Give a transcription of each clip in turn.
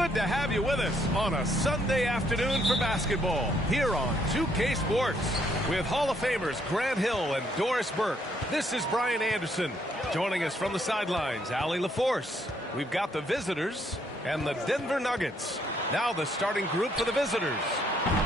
Good to have you with us on a Sunday afternoon for basketball here on 2K Sports. With Hall of Famers Grant Hill and Doris Burke, this is Brian Anderson. Joining us from the sidelines, Allie LaForce. We've got the visitors and the Denver Nuggets. Now the starting group for the visitors.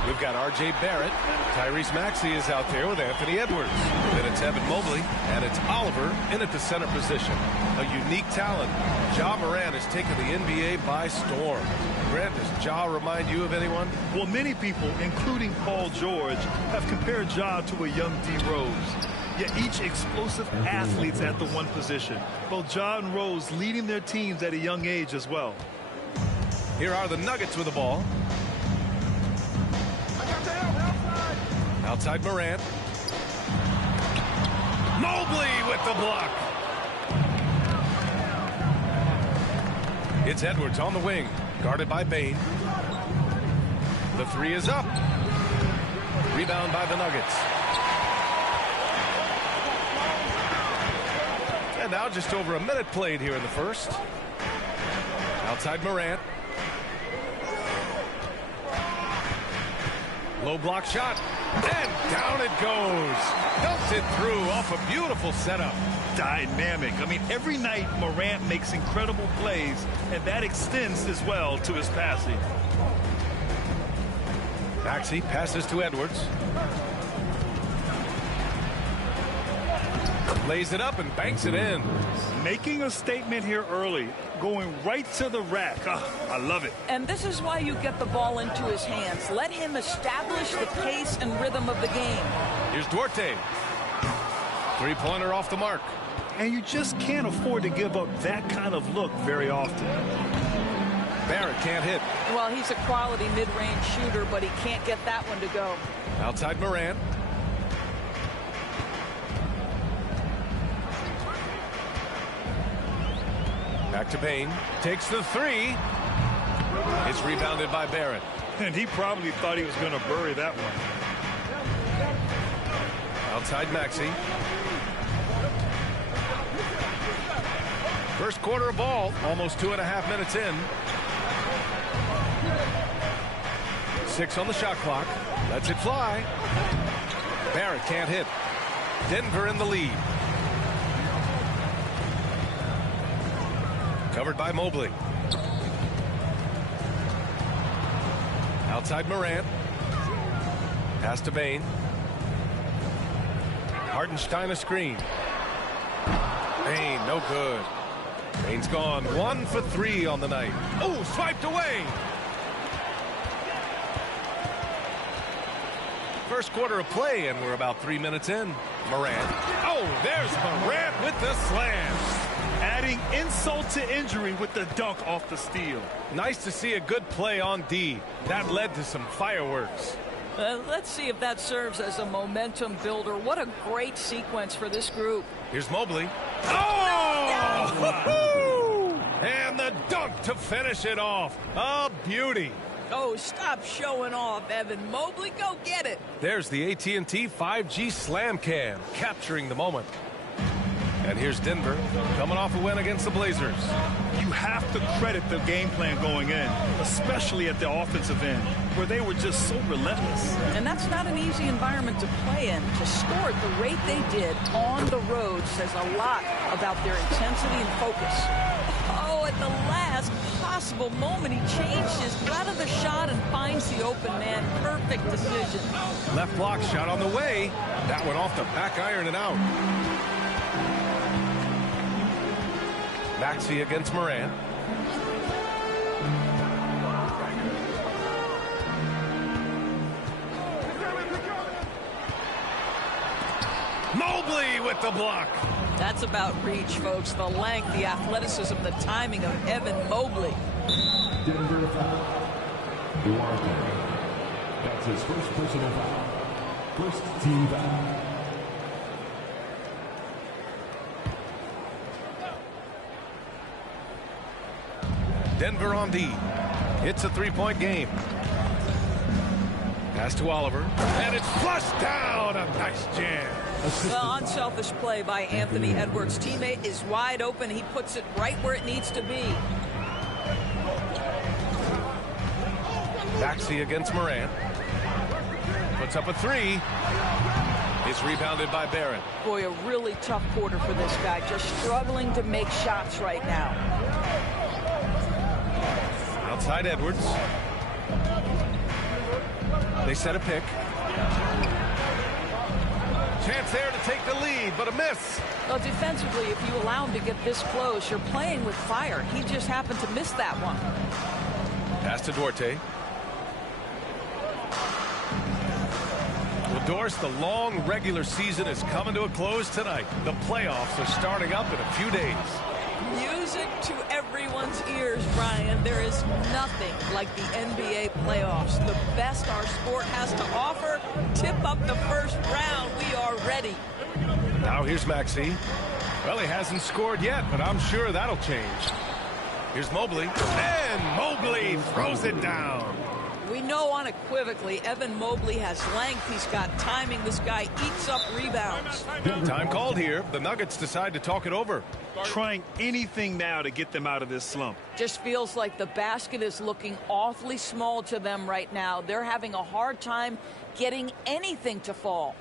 We've got R.J. Barrett. Tyrese Maxey is out there with Anthony Edwards. Then it's Evan Mobley, and it's Oliver in at the center position. A unique talent. Ja Morant has taken the NBA by storm. Grant, does Ja remind you of anyone? Well, many people, including Paul George, have compared Ja to a young D. Rose. Yet each explosive athletes at the one position. Both Ja and Rose leading their teams at a young age as well. Here are the Nuggets with the ball. Outside Morant. Mobley with the block. It's Edwards on the wing, guarded by Bane. The three is up. Rebound by the Nuggets. And now just over a minute played here in the first. Outside Morant. Low block shot. And down it goes. Dumps it through off a beautiful setup. Dynamic. I mean, every night Morant makes incredible plays, and that extends as well to his passing. Maxey passes to Edwards. Lays it up and banks it in. Making a statement here early. Going right to the rack. Oh, I love it. And this is why you get the ball into his hands. Let him establish the pace and rhythm of the game. Here's Duarte. Three-pointer off the mark. And you just can't afford to give up that kind of look very often. Barrett can't hit. Well, he's a quality mid-range shooter, but he can't get that one to go. Outside Morant. Back to Bane. Takes the three. It's rebounded by Barrett. And he probably thought he was going to bury that one. Outside Maxey. First quarter of ball. Almost 2.5 minutes in. 6 on the shot clock. Lets it fly. Barrett can't hit. Denver in the lead. Covered by Mobley. Outside Morant. Pass to Bane. Hartenstein a screen. Bane, no good. Bane's gone 1 for 3 on the night. Oh, swiped away. First quarter of play, and we're about 3 minutes in. Morant. Oh, there's Morant with the slam. Adding insult to injury with the dunk off the steal. Nice to see a good play on D. That led to some fireworks. Let's see if that serves as a momentum builder. What a great sequence for this group. Here's Mobley. Oh! And the dunk to finish it off. A beauty. Oh, stop showing off, Evan Mobley. Go get it. There's the AT&T 5G Slam Cam, capturing the moment. And here's Denver, coming off a win against the Blazers. You have to credit the game plan going in, especially at the offensive end, where they were just so relentless. And that's not an easy environment to play in. To score at the rate they did on the road says a lot about their intensity and focus. Oh, at the last possible moment, he changed his gut of the shot and finds the open man. Perfect decision. Left block shot on the way. That one off the back iron and out. Maxey against Morant. Mobley with the block. That's about reach, folks. The length, the athleticism, the timing of Evan Mobley. Denver foul. Duarte. That's his first personal foul. First team foul. Denver on D. It's a three-point game. Pass to Oliver. And it's flushed down. A nice jam. Well, unselfish play by Anthony Edwards. Teammate is wide open. He puts it right where it needs to be. Maxey against Morant. Puts up a three. It's rebounded by Barron. Boy, a really tough quarter for this guy. Just struggling to make shots right now. Outside Edwards. They set a pick. Chance there to take the lead, but a miss. Well, defensively, if you allow him to get this close, you're playing with fire. He just happened to miss that one. Pass to Duarte. Well, Doris, the long regular season is coming to a close tonight. The playoffs are starting up in a few days. Music to everyone's ears, Brian. There is nothing like the NBA playoffs. The best our sport has to offer. Tip up the first round. We are ready. Now here's Maxey. Well, he hasn't scored yet, but I'm sure that'll change. Here's Mobley. And Mobley throws it down. We know unequivocally Evan Mobley has length. He's got timing. This guy eats up rebounds. Time called here. The Nuggets decide to talk it over. Trying anything now to get them out of this slump. Just feels like the basket is looking awfully small to them right now. They're having a hard time getting anything to fall.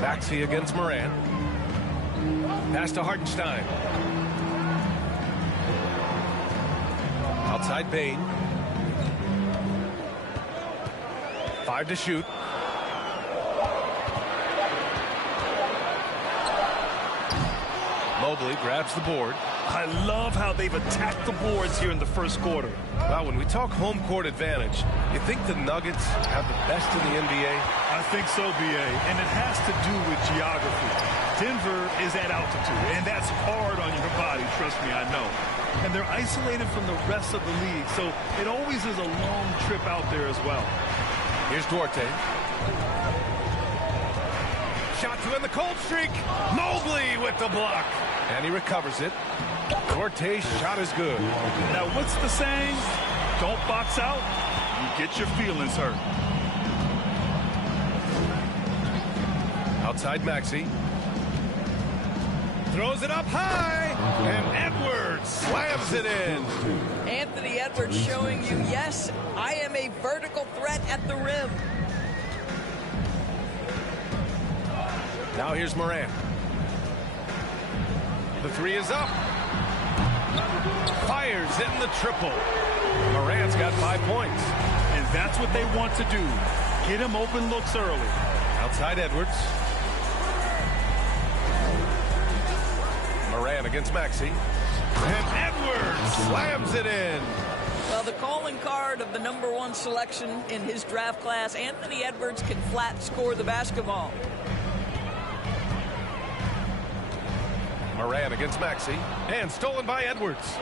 Maxey against Morant. Pass to Hartenstein. Outside Bain. 5 to shoot. Mobley grabs the board. I love how they've attacked the boards here in the first quarter. Well, when we talk home court advantage, you think the Nuggets have the best in the NBA? I think so, B.A., and it has to do with geography. Denver is at altitude, and that's hard on your body, trust me, I know. And they're isolated from the rest of the league, so it always is a long trip out there as well. Here's Duarte. Shot to end the cold streak. Mobley with the block. And he recovers it. Duarte's shot is good. Now, what's the saying? Don't box out, you get your feelings hurt. Outside Maxey. Throws it up high. And Edwards slams it in. Anthony Edwards showing you, yes, I am a vertical threat at the rim. Now here's Morant. The three is up. Fires in the triple. Morant's got 5 points. And that's what they want to do. Get him open looks early. Outside Edwards. Morant against Maxey. And Edwards slams it in. Well, the calling card of the #1 selection in his draft class, Anthony Edwards can flat score the basketball. Moran against Maxey. And stolen by Edwards.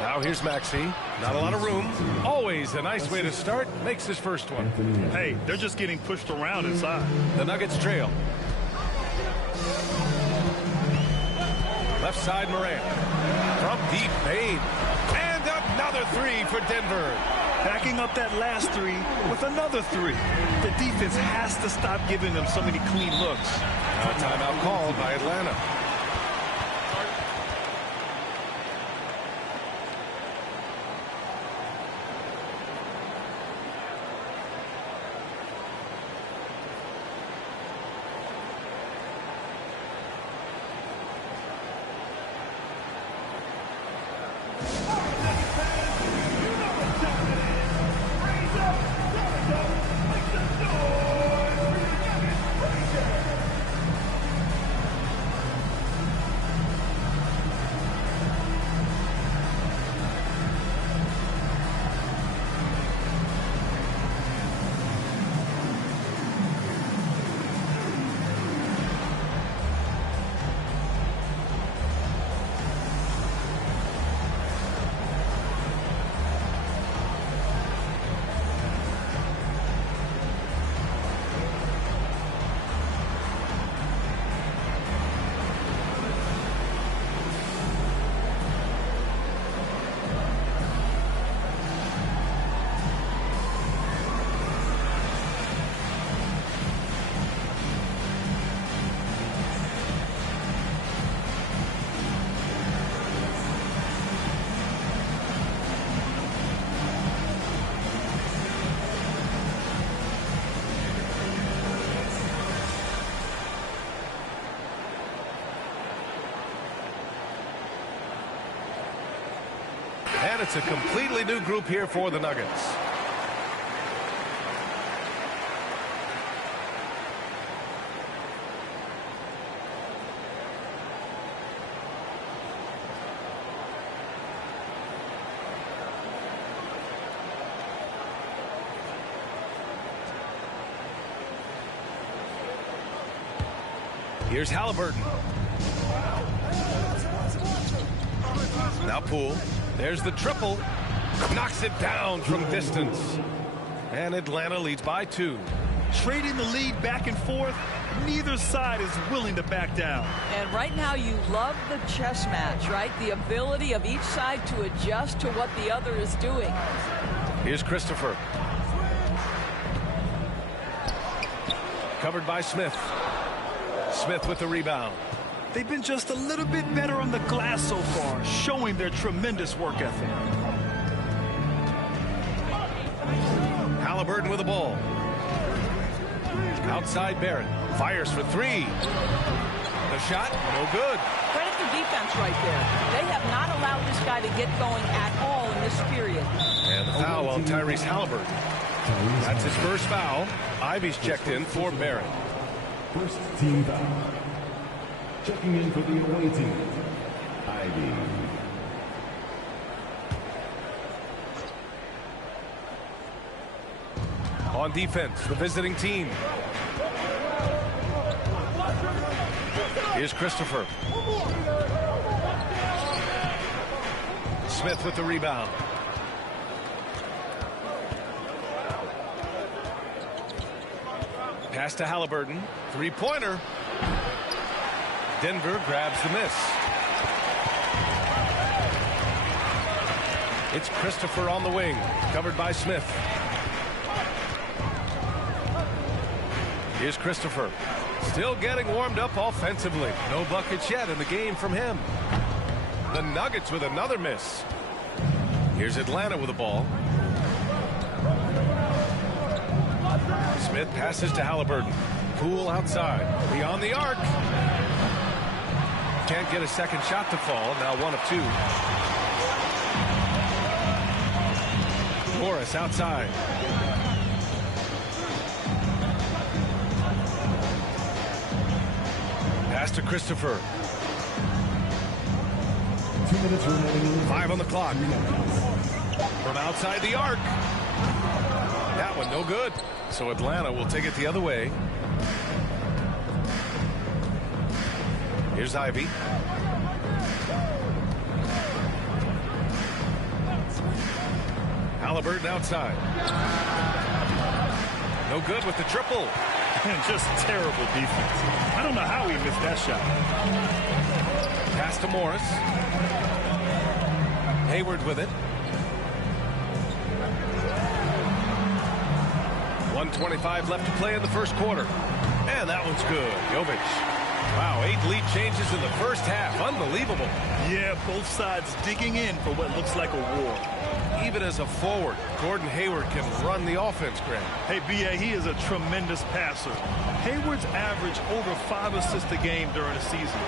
Now here's Maxey. Not a lot of room. Always a nice way to start. Makes his first one. Hey, they're just getting pushed around inside. The Nuggets trail. Left side Moran. From deep Payne. And another three for Denver. Backing up that last three with another three. The defense has to stop giving them so many clean looks. Now a timeout called by Atlanta. And it's a completely new group here for the Nuggets. Here's Halliburton. Now Poole. There's the triple. Knocks it down from distance. And Atlanta leads by 2. Trading the lead back and forth, neither side is willing to back down. And right now you love the chess match, right? The ability of each side to adjust to what the other is doing. Here's Christopher. Covered by Smith. Smith with the rebound. They've been just a little bit better on the glass so far, showing their tremendous work ethic. Halliburton with the ball. Outside Barrett. Fires for 3. The shot, no good. Credit their defense right there. They have not allowed this guy to get going at all in this period. And the foul on Tyrese Halliburton. That's his first foul. Ivy's checked in for Barrett. First team foul. Checking in for the away team, Ivy. On defense, the visiting team. Here's Christopher. Smith with the rebound. Pass to Halliburton. 3-pointer. Denver grabs the miss. It's Christopher on the wing, covered by Smith. Here's Christopher. Still getting warmed up offensively. No buckets yet in the game from him. The Nuggets with another miss. Here's Atlanta with the ball. Smith passes to Halliburton. Poole outside. Beyond the arc. Can't get a second shot to fall. Now 1 of 2. Morris outside. Pass to Christopher. 2 minutes remaining. 5 on the clock. From outside the arc. That one no good. So Atlanta will take it the other way. Here's Ivy. Halliburton outside. No good with the triple. And just terrible defense. I don't know how he missed that shot. Pass to Morris. Hayward with it. 1:25 left to play in the first quarter. And that one's good. Jovic. Wow, 8 lead changes in the first half. Unbelievable. Yeah, both sides digging in for what looks like a war. Even as a forward, Gordon Hayward can run the offense, Grant. Hey, B.A., he is a tremendous passer. Hayward's averaged over 5 assists a game during the season.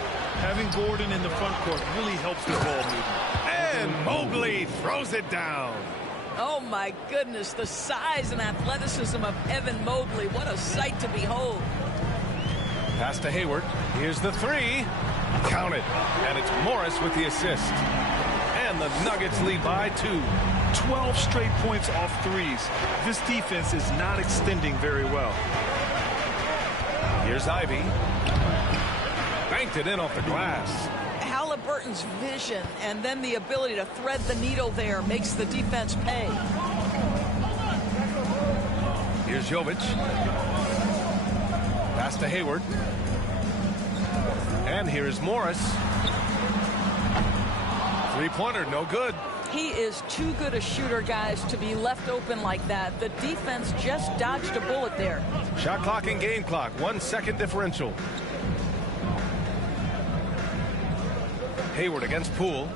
Having Gordon in the front court really helps the ball movement. And Mobley throws it down. Oh, my goodness, the size and athleticism of Evan Mobley. What a sight to behold. Pass to Hayward. Here's the 3. Count it. And it's Morris with the assist. And the Nuggets lead by 2. 12 straight points off threes. This defense is not extending very well. Here's Ivy. Banked it in off the glass. Halliburton's vision and then the ability to thread the needle there makes the defense pay. Here's Jovic. Pass to Hayward. And here's Morris. 3-pointer, no good. He is too good a shooter, guys, to be left open like that. The defense just dodged a bullet there. Shot clock and game clock, 1 second differential. Hayward against Poole.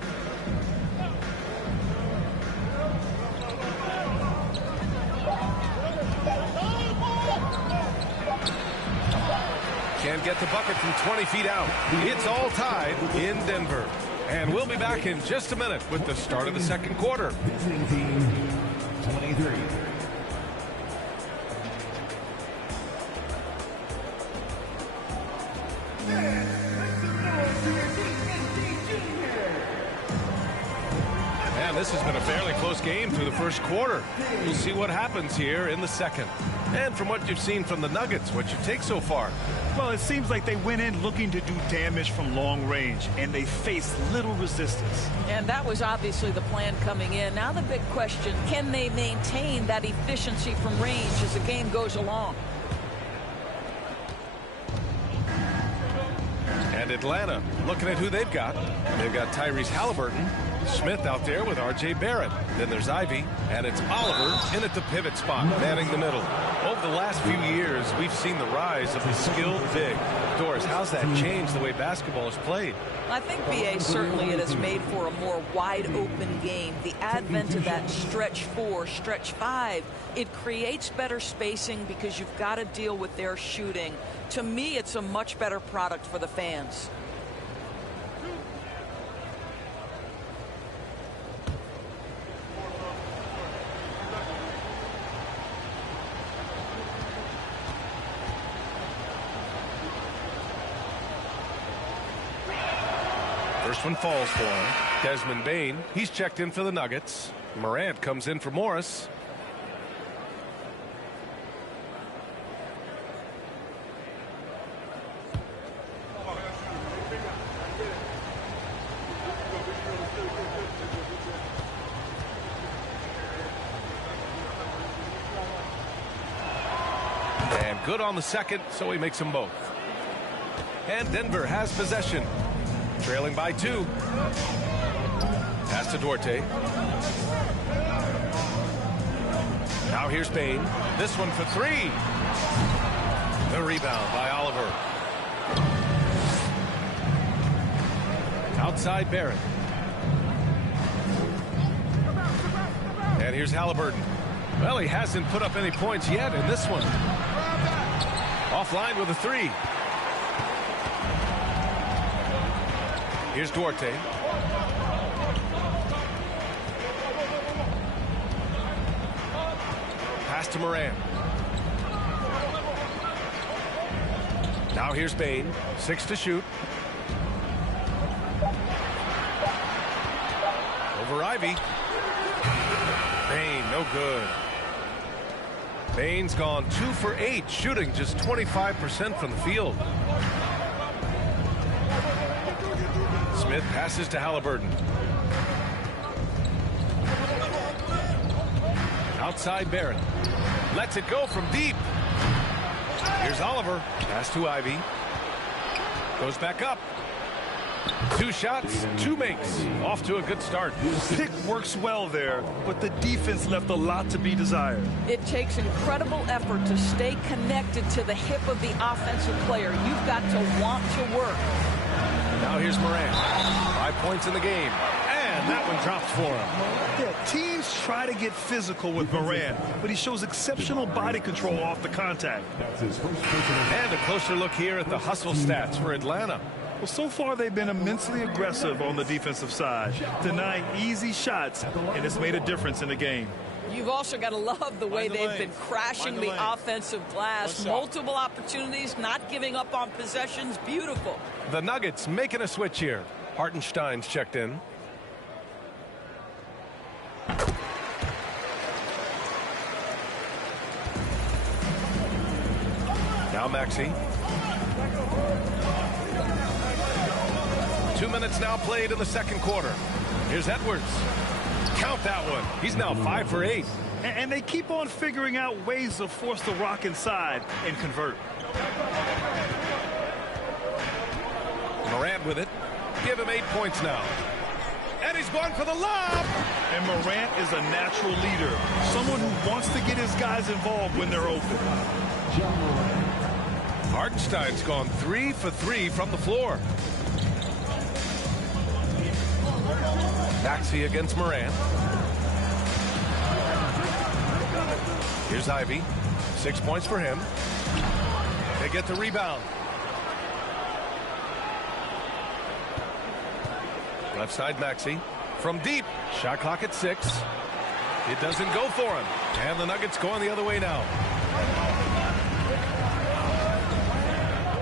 Can't get the bucket from 20 feet out. It's all tied in Denver. And we'll be back in just a minute with the start of the second quarter. Visiting team 23. And this has been a fairly close game through the first quarter. We'll see what happens here in the second. And from what you've seen from the Nuggets, what's your take so far? Well, it seems like they went in looking to do damage from long range, and they faced little resistance. And that was obviously the plan coming in. Now the big question, can they maintain that efficiency from range as the game goes along? And Atlanta, looking at who they've got. They've got Tyrese Halliburton, Smith out there with R.J. Barrett. Then there's Ivy, and it's Oliver in at the pivot spot, manning the middle. Over the last few years, we've seen the rise of the skilled big. Doris, how's that changed the way basketball is played? I think, B.A., certainly it has made for a more wide-open game. The advent of that stretch 4, stretch 5, it creates better spacing because you've got to deal with their shooting. To me, it's a much better product for the fans. First one falls for him. Desmond Bane, he's checked in for the Nuggets. Morant comes in for Morris. And good on the second, so he makes them both. And Denver has possession. Trailing by 2. Pass to Duarte. Now here's Bane. This one for 3. The rebound by Oliver. Outside Barrett. And here's Halliburton. Well, he hasn't put up any points yet in this one. Offline with a 3. Here's Duarte. Pass to Morant. Now here's Bane. 6 to shoot. Over Ivy. Bane, no good. Bane's gone 2 for 8, shooting just 25% from the field. Smith passes to Halliburton. Outside Barron. Lets it go from deep. Here's Oliver. Pass to Ivy. Goes back up. 2 shots, 2 makes. Off to a good start. Pick works well there, but the defense left a lot to be desired. It takes incredible effort to stay connected to the hip of the offensive player. You've got to want to work. Now here's Moran. 5 points in the game. And that one drops for him. Yeah, teams try to get physical with Moran, but he shows exceptional body control off the contact. That's his first personal. And a closer look here at the hustle stats for Atlanta. Well, so far they've been immensely aggressive on the defensive side, denying easy shots, and it's made a difference in the game. You've also got to love the way they've been crashing the offensive glass. Multiple opportunities, not giving up on possessions. Beautiful. The Nuggets making a switch here. Hartenstein's checked in. Now Maxey. 2 minutes now played in the second quarter. Here's Edwards. Count that one. He's now 5 for 8. And they keep on figuring out ways to force the rock inside and convert. Morant with it. Give him 8 points now. And he's going for the lob. And Morant is a natural leader, someone who wants to get his guys involved when they're open. Hartenstein's gone 3 for 3 from the floor. Maxey against Morant. Here's Ivy. 6 points for him. They get the rebound. Left side Maxey. From deep. Shot clock at 6. It doesn't go for him. And the Nuggets going the other way now.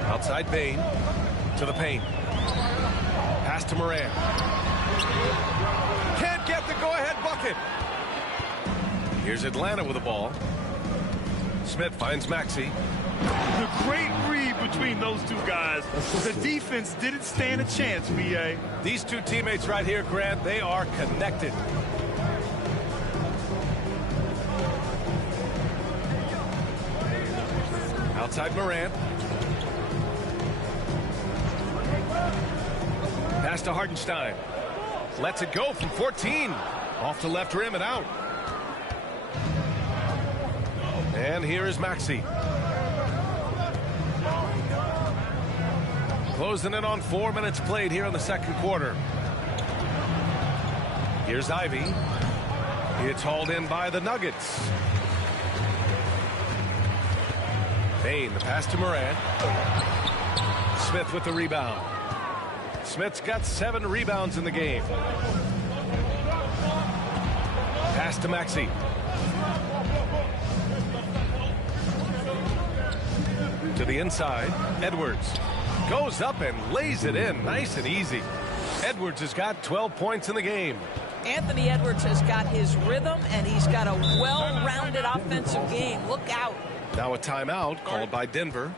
Outside Bain. To the paint. Pass to Morant. Can't get the go-ahead bucket. Here's Atlanta with the ball. Smith finds Maxey. The great read between those two guys. The defense didn't stand a chance, B.A. These two teammates right here, Grant, they are connected. Outside Morant. Pass to Hartenstein. Lets it go from 14. Off the left rim and out. And here is Maxey. Closing in on 4 minutes played here in the second quarter. Here's Ivy. It's hauled in by the Nuggets. Bain, the pass to Morant. Smith with the rebound. Smith's got 7 rebounds in the game. Pass to Maxey. To the inside, Edwards goes up and lays it in nice and easy. Edwards has got 12 points in the game. Anthony Edwards has got his rhythm, and he's got a well-rounded offensive game. Look out. Now a timeout called by Denver.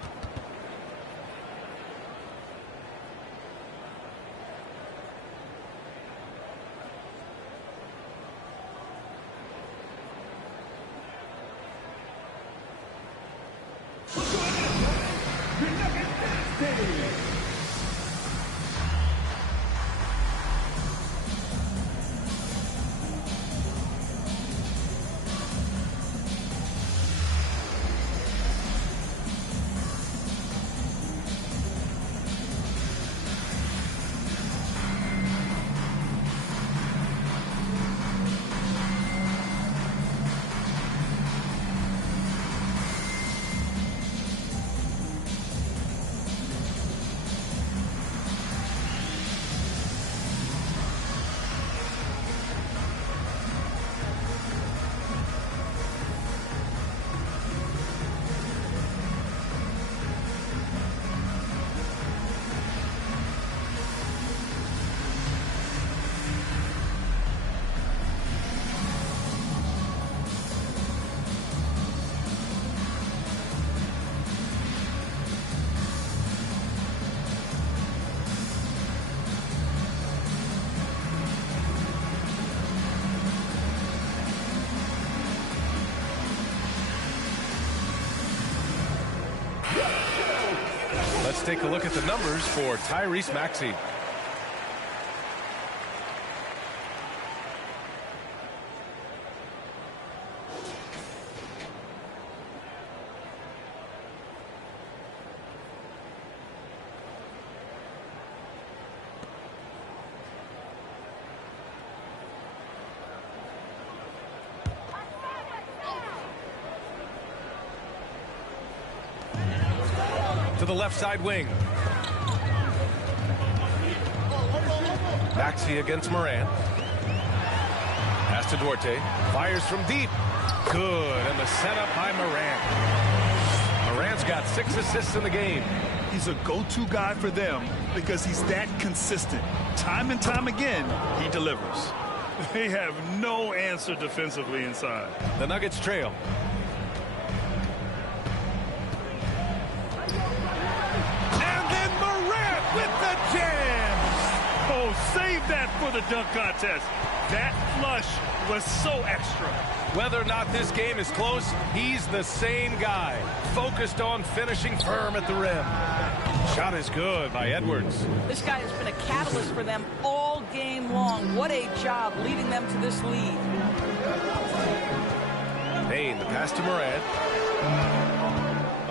take a look at the numbers for Tyrese Maxey. To the left side wing. Maxey against Morant. Pass to Duarte. Fires from deep. Good. And the setup by Morant. Morant's got 6 assists in the game. He's a go-to guy for them because he's that consistent. Time and time again, he delivers. They have no answer defensively inside. The Nuggets trail. Oh, save that for the dunk contest. That flush was so extra. Whether or not this game is close, he's the same guy. Focused on finishing firm at the rim. Shot is good by Edwards. This guy has been a catalyst for them all game long. What a job leading them to this lead. Payne, the pass to Morant.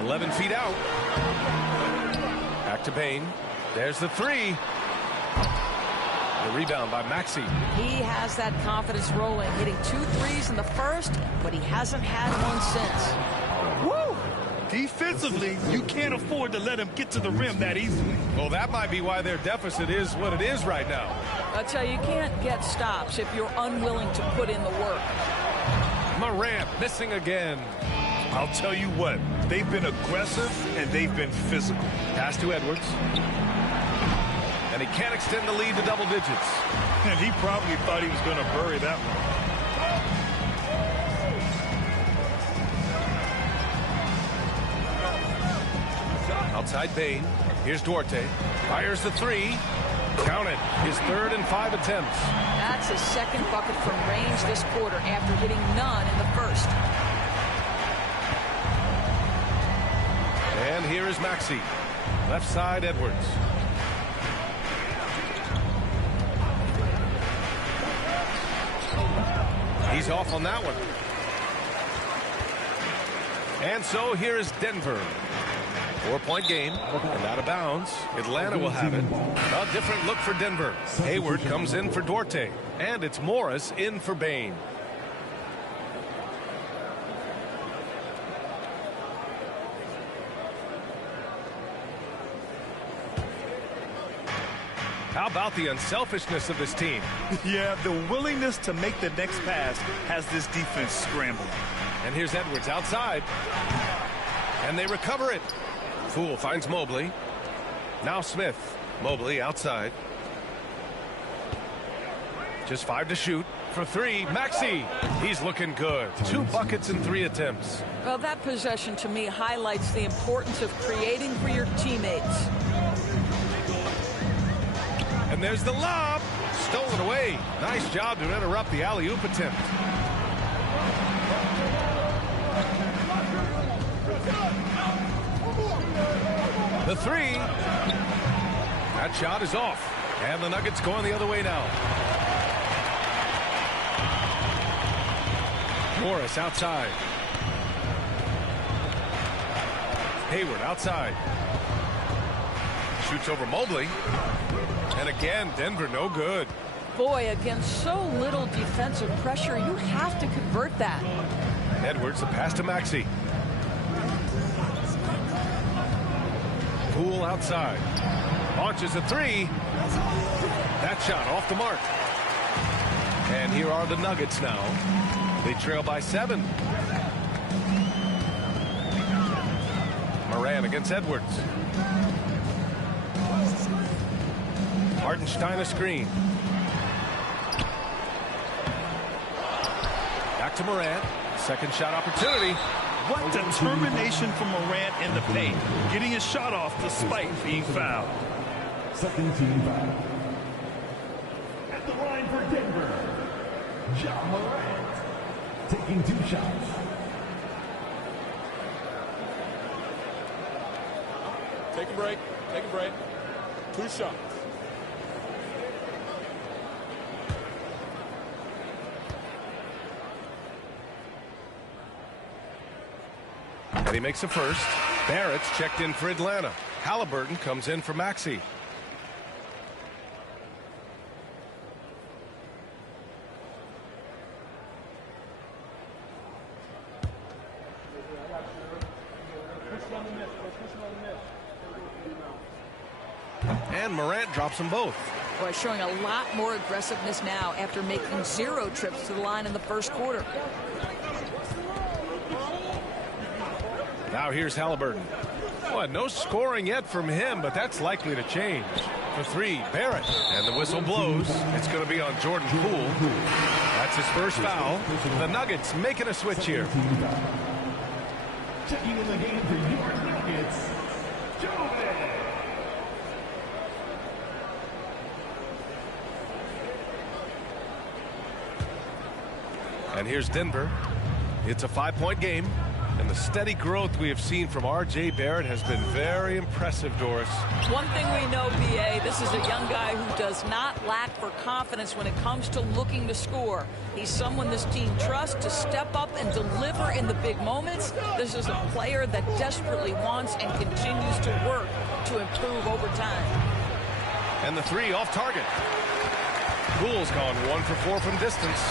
11 feet out. Back to Payne. There's the three. The rebound by Maxey. He has that confidence rolling, hitting 2 threes in the first, but he hasn't had one since. Woo! Defensively, you can't afford to let him get to the rim that easily. Well, that might be why their deficit is what it is right now. I tell you, you can't get stops if you're unwilling to put in the work. Morant missing again. I'll tell you what, they've been aggressive and they've been physical. Pass to Edwards. And he can't extend the lead to double digits. And he probably thought he was going to bury that one. Outside Payne. Here's Duarte. Fires the three. Count it. His 3rd and 5 attempts. That's his 2nd bucket from range this quarter after hitting none in the first. And here is Maxey. Left side Edwards. He's off on that one. And so here is Denver. 4-point game and out of bounds. Atlanta will have it. A different look for Denver. Hayward comes in for Duarte. And it's Morris in for Payne. How about the unselfishness of this team? Yeah, the willingness to make the next pass has this defense scrambling. And here's Edwards outside. And they recover it. Fool finds Mobley. Now Smith. Mobley outside. Just 5 to shoot. For 3, Maxey. He's looking good. 2 buckets in 3 attempts. Well, that possession to me highlights the importance of creating for your teammates. And there's the lob. Stolen away. Nice job to interrupt the alley-oop attempt. The 3. That shot is off. And the Nuggets going the other way now. Morris outside. Hayward outside. Shoots over Mobley. And again, Denver no good. Boy, against so little defensive pressure, you have to convert that. Edwards, the pass to Maxey. Poole outside. Launches a 3. That shot off the mark. And here are the Nuggets now. They trail by 7. Morant against Edwards. Hartenstein a screen. Back to Morant. Second shot opportunity. What determination from Morant in the paint. Getting his shot off despite being fouled. Second team foul. At the line for Denver, Ja Morant. Taking 2 shots. Take a break. Take a break. 2 shots. And he makes a first. Barrett's checked in for Atlanta. Halliburton comes in for Maxey. And Morant drops them both. Boy, showing a lot more aggressiveness now after making 0 trips to the line in the first quarter. Now here's Halliburton. Well, no scoring yet from him, but that's likely to change. For 3, Barrett. And the whistle blows. It's going to be on Jordan Poole. That's his first foul. The Nuggets making a switch here. Checking in the game for your Nuggets, And here's Denver. It's a 5-point game. And the steady growth we have seen from R.J. Barrett has been very impressive, Doris. One thing we know, B.A., this is a young guy who does not lack for confidence when it comes to looking to score. He's someone this team trusts to step up and deliver in the big moments. This is a player that desperately wants and continues to work to improve over time. And the 3 off target. Poole's gone 1 for 4 from distance.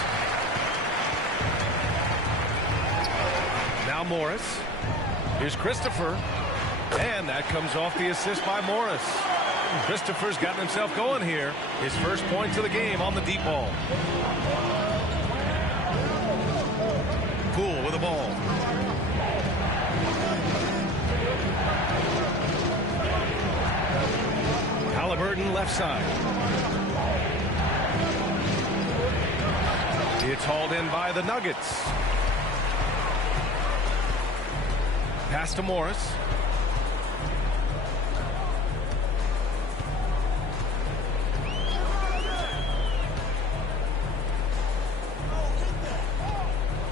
Now Morris. Here's Christopher. And that comes off the assist by Morris. Christopher's gotten himself going here. His first points of the game on the deep ball. Poole with the ball. Halliburton left side. It's hauled in by the Nuggets. Pass to Morris.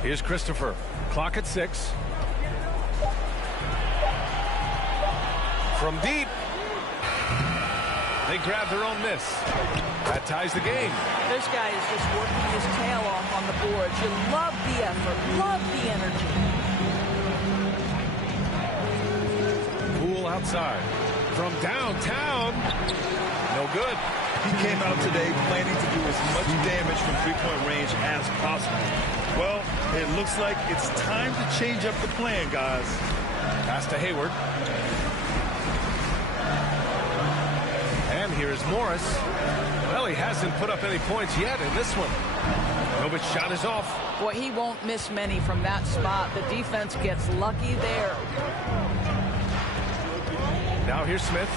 Here's Christopher. Clock at 6. From deep. They grab their own miss. That ties the game. This guy is just working his tail off on the boards. You love the effort, love the energy. Outside from downtown. No good. He came out today planning to do as much damage from 3-point range as possible. Well, it looks like it's time to change up the plan, guys. Pass to Hayward. And here's Morris. Well, he hasn't put up any points yet in this one. Novic's shot is off. Boy, he won't miss many from that spot. The defense gets lucky there. Now here's Smith.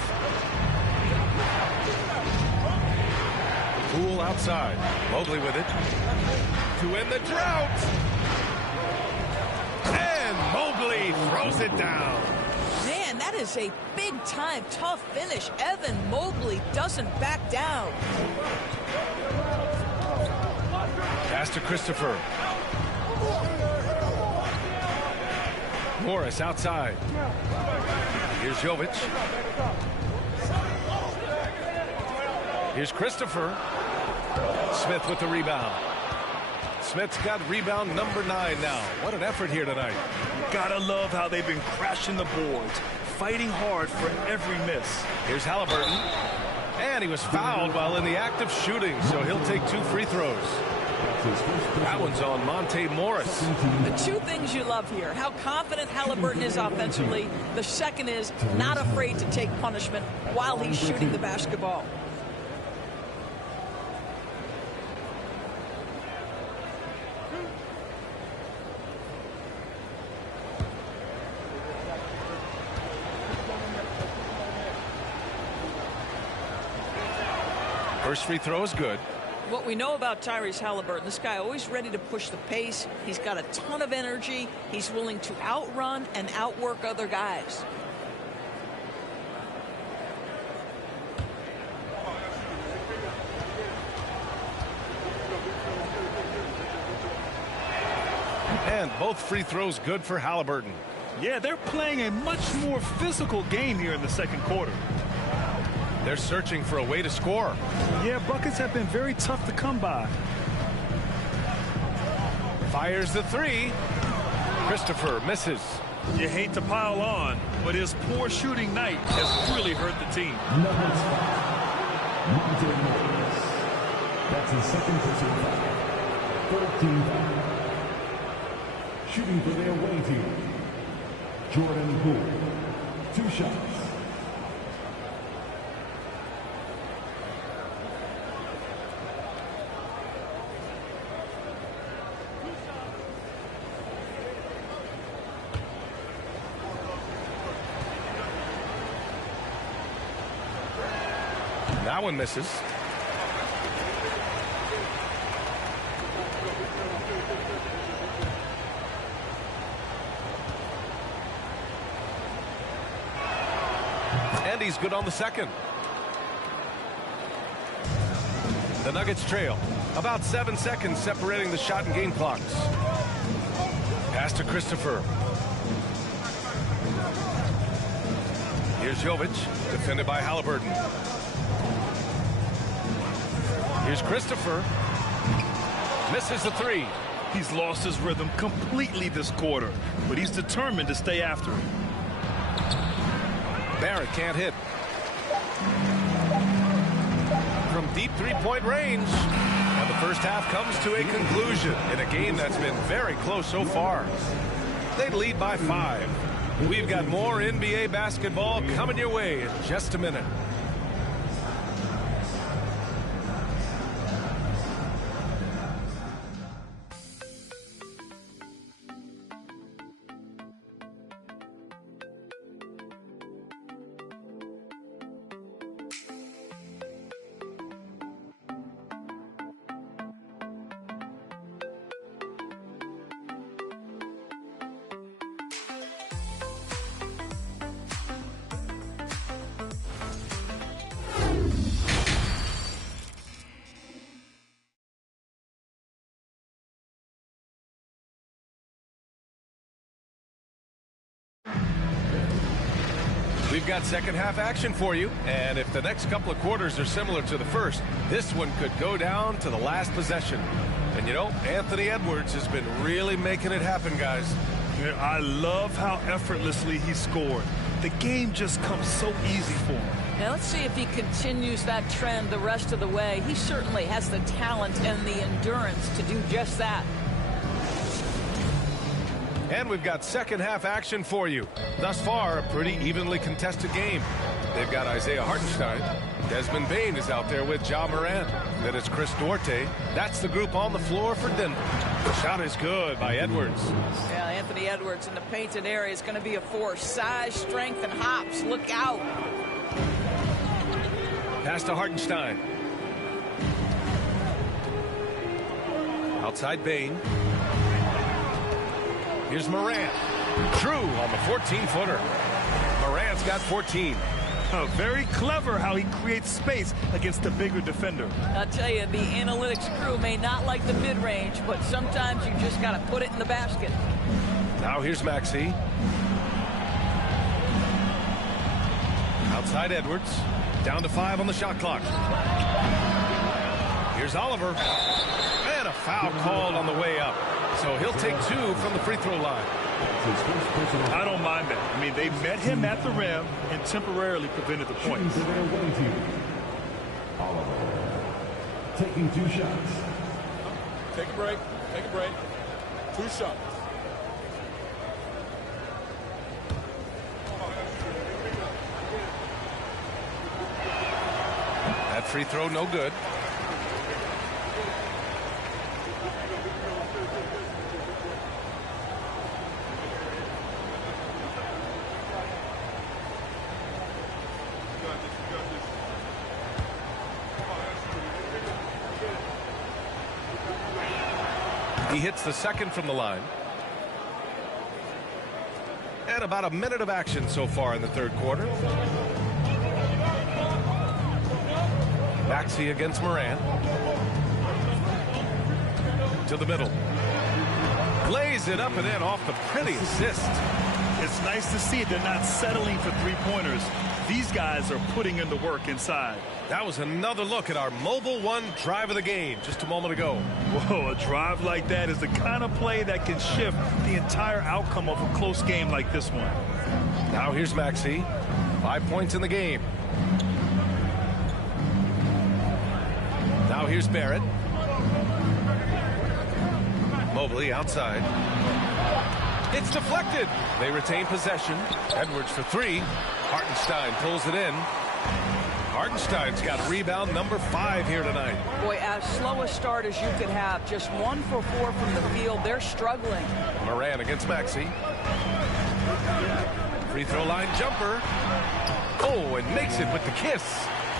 Poole outside. Mobley with it. To end the drought. And Mobley throws it down. Man, that is a big-time tough finish. Evan Mobley doesn't back down. Pass to Christopher. Morris outside. Here's Jovic. Here's Christopher. Smith with the rebound. Smith's got rebound number 9 now. What an effort here tonight. Gotta love how they've been crashing the boards, fighting hard for every miss. Here's Halliburton. And he was fouled while in the act of shooting, so he'll take 2 free throws. That one's on Monte Morris. The 2 things you love here, how confident Halliburton is offensively. The second is not afraid to take punishment while he's shooting the basketball. First free throw is good. What we know about Tyrese Halliburton, this guy always ready to push the pace. He's got a ton of energy. He's willing to outrun and outwork other guys. And both free throws good for Halliburton. Yeah, they're playing a much more physical game here in the second quarter. They're searching for a way to score. Yeah, buckets have been very tough to come by. Fires the three. Christopher misses. You hate to pile on, but his poor shooting night has really hurt the team. Nuggets foul. Monte Morris. That's his second personal foul. 13 foul. Shooting for their away team. Jordan Poole. 2 shots. That one misses. And he's good on the second. The Nuggets trail. About 7 seconds separating the shot and game clocks. Pass to Christopher. Here's Jovic, defended by Halliburton. Here's Christopher. Misses the three. He's lost his rhythm completely this quarter, but he's determined to stay after it. Barrett can't hit. From deep three-point range. And the first half comes to a conclusion in a game that's been very close so far. They lead by 5. We've got more NBA basketball coming your way in just a minute. We've got second half action for you, and if the next couple of quarters are similar to the first, this one could go down to the last possession. And you know, Anthony Edwards has been really making it happen, guys. Yeah, I love how effortlessly he scored. The game just comes so easy for him. Now let's see if he continues that trend the rest of the way. He certainly has the talent and the endurance to do just that. And we've got second half action for you. Thus far, a pretty evenly contested game. They've got Isaiah Hartenstein. Desmond Bane is out there with Ja Morant. Then it's Chris Duarte. That's the group on the floor for Denver. The shot is good by Edwards. Yeah, Anthony Edwards in the painted area is going to be a force. Size, strength, and hops. Look out. Pass to Hartenstein. Outside Bane. Here's Morant. True on the 14-footer. Morant's got 14. Very clever how he creates space against the bigger defender. I'll tell you, the analytics crew may not like the mid-range, but sometimes you just got to put it in the basket. Now here's Maxey. Outside Edwards. Down to 5 on the shot clock. Here's Oliver. And a foul called on the way up. So he'll take 2 from the free throw line. I don't mind that. I mean, they met him at the rim and temporarily prevented the points. Oliver taking 2 shots. Take a break. Take a break. 2 shots. That free throw no good. He hits the second from the line. And about a minute of action so far in the third quarter. Maxey against Morant. To the middle. Lays it up and in off the pretty assist. It's nice to see they're not settling for three-pointers. These guys are putting in the work inside. That was another look at our Mobile One drive of the game just a moment ago. Whoa, a drive like that is the kind of play that can shift the entire outcome of a close game like this one. Now here's Maxey. 5 points in the game. Now here's Barrett. Mobley outside. It's deflected. They retain possession. Edwards for three. Hartenstein pulls it in. Hartenstein's got rebound number 5 here tonight. Boy, as slow a start as you could have. Just 1 for 4 from the field. They're struggling. Moran against Maxey. Free throw line jumper. Oh, and makes it with the kiss.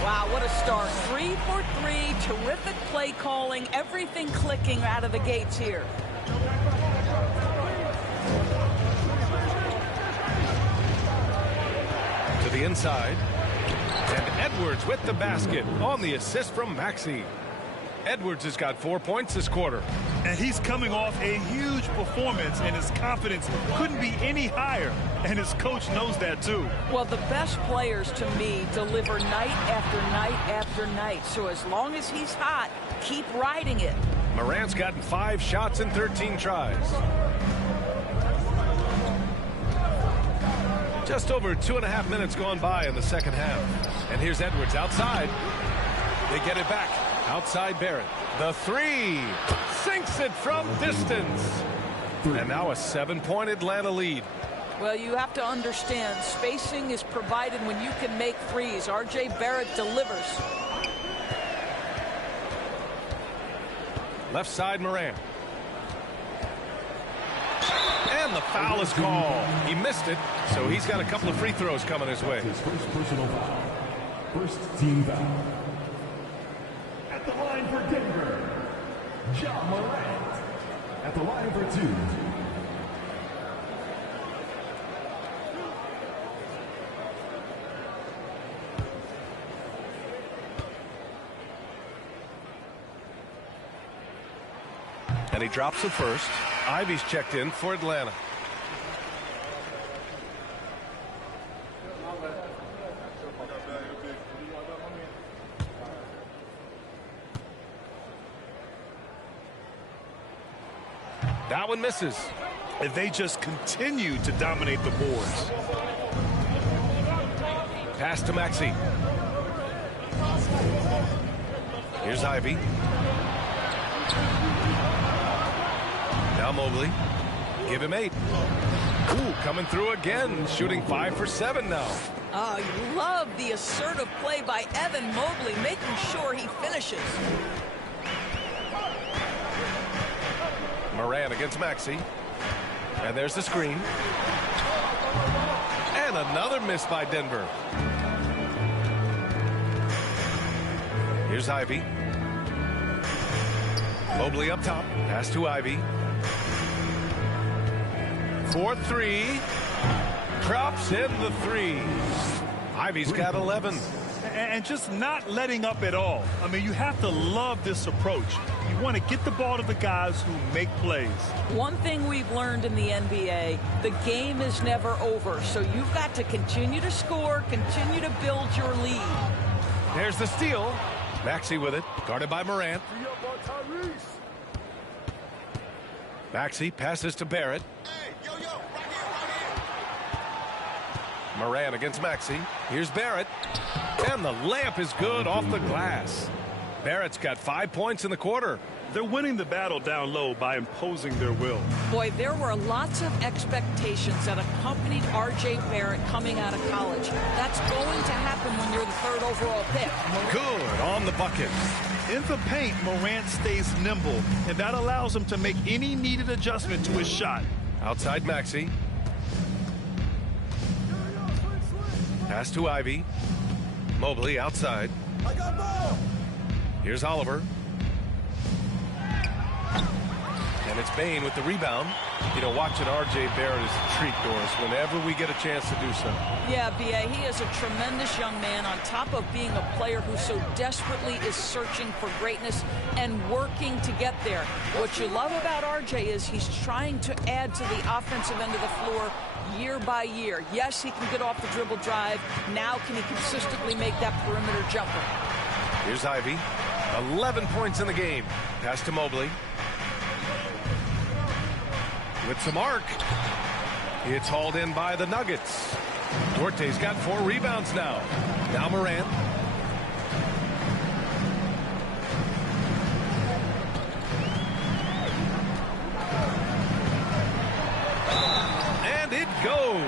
Wow, what a start. 3 for 3. Terrific play calling. Everything clicking out of the gates here. To the inside. And Edwards with the basket on the assist from Maxey. Edwards has got 4 points this quarter. And he's coming off a huge performance, and his confidence couldn't be any higher. And his coach knows that, too. Well, the best players, to me, deliver night after night after night. So as long as he's hot, keep riding it. Morant's gotten 5 shots in 13 tries. Just over 2.5 minutes gone by in the second half. And here's Edwards outside. They get it back. Outside Barrett. The three. Sinks it from distance. And now a 7-point Atlanta lead. Well, you have to understand, spacing is provided when you can make threes. R.J. Barrett delivers. Left side, Morant. And the foul is called. He missed it, so he's got a couple of free throws coming his way. His first personal foul. First team foul. At the line for Denver, Ja Morant. At the line for 2. And he drops the first. Ivy's checked in for Atlanta. That one misses. And they just continue to dominate the boards. Pass to Maxey. Here's Ivy. Now Mobley. Give him 8. Ooh, coming through again. Shooting 5 for 7 now. Oh, you love the assertive play by Evan Mobley, making sure he finishes. Moran against Maxey. And there's the screen. And another miss by Denver. Here's Ivy. Mobley up top. Pass to Ivy. 4-3. Drops in the 3. Ivy's got 11. And just not letting up at all. I mean, you have to love this approach. You want to get the ball to the guys who make plays. One thing we've learned in the NBA, the game is never over. So you've got to continue to score, continue to build your lead. There's the steal. Maxey with it, guarded by Morant. Maxey passes to Barrett. Moran against Maxey. Here's Barrett. And the layup is good off the glass. Barrett's got 5 points in the quarter. They're winning the battle down low by imposing their will. Boy, there were lots of expectations that accompanied R.J. Barrett coming out of college. That's going to happen when you're the 3rd overall pick. Good on the bucket. In the paint, Morant stays nimble, and that allows him to make any needed adjustment to his shot. Outside Maxey. Pass to Ivy. Mobley outside. I got ball. Here's Oliver. And it's Bain with the rebound. You know, watching R.J. Barrett is a treat, Doris, whenever we get a chance to do so. Yeah, B.A., he is a tremendous young man on top of being a player who so desperately is searching for greatness and working to get there. What you love about R.J. is he's trying to add to the offensive end of the floor year by year. Yes, he can get off the dribble drive. Now can he consistently make that perimeter jumper? Here's Ivy. 11 points in the game. Pass to Mobley. With some arc. It's hauled in by the Nuggets. Duarte's got 4 rebounds now. Now Morant. And it goes.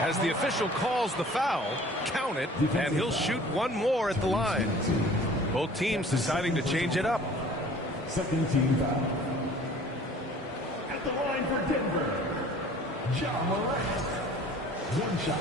As the official calls the foul, count it, and he'll shoot one more at the line. Both teams deciding to change it up. Second team foul. At the line for Denver, Ja Morant. One shot.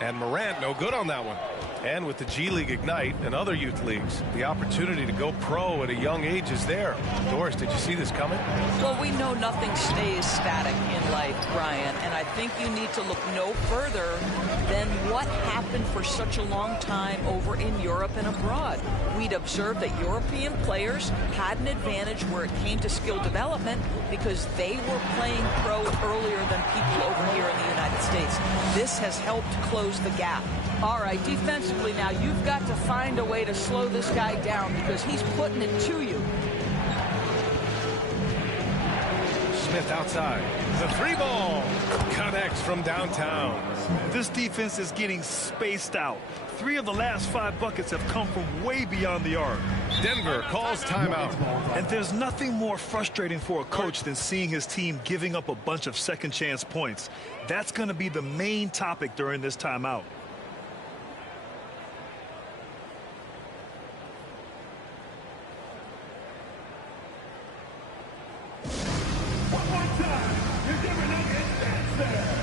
And Morant, no good on that one. And with the G League Ignite and other youth leagues, the opportunity to go pro at a young age is there. Doris, did you see this coming? Well, we know nothing stays static in life, Brian, and I think you need to look no further than what happened for such a long time over in Europe and abroad. We'd observed that European players had an advantage where it came to skill development because they were playing pro earlier than people over here in the United States. This has helped close the gap. All right, defensively now, you've got to find a way to slow this guy down because he's putting it to you. Smith outside. The 3-ball connects from downtown. This defense is getting spaced out. 3 of the last 5 buckets have come from way beyond the arc. Denver calls timeout. And there's nothing more frustrating for a coach than seeing his team giving up a bunch of second chance points. That's going to be the main topic during this timeout. One more time. Your Denver Nuggets dance there.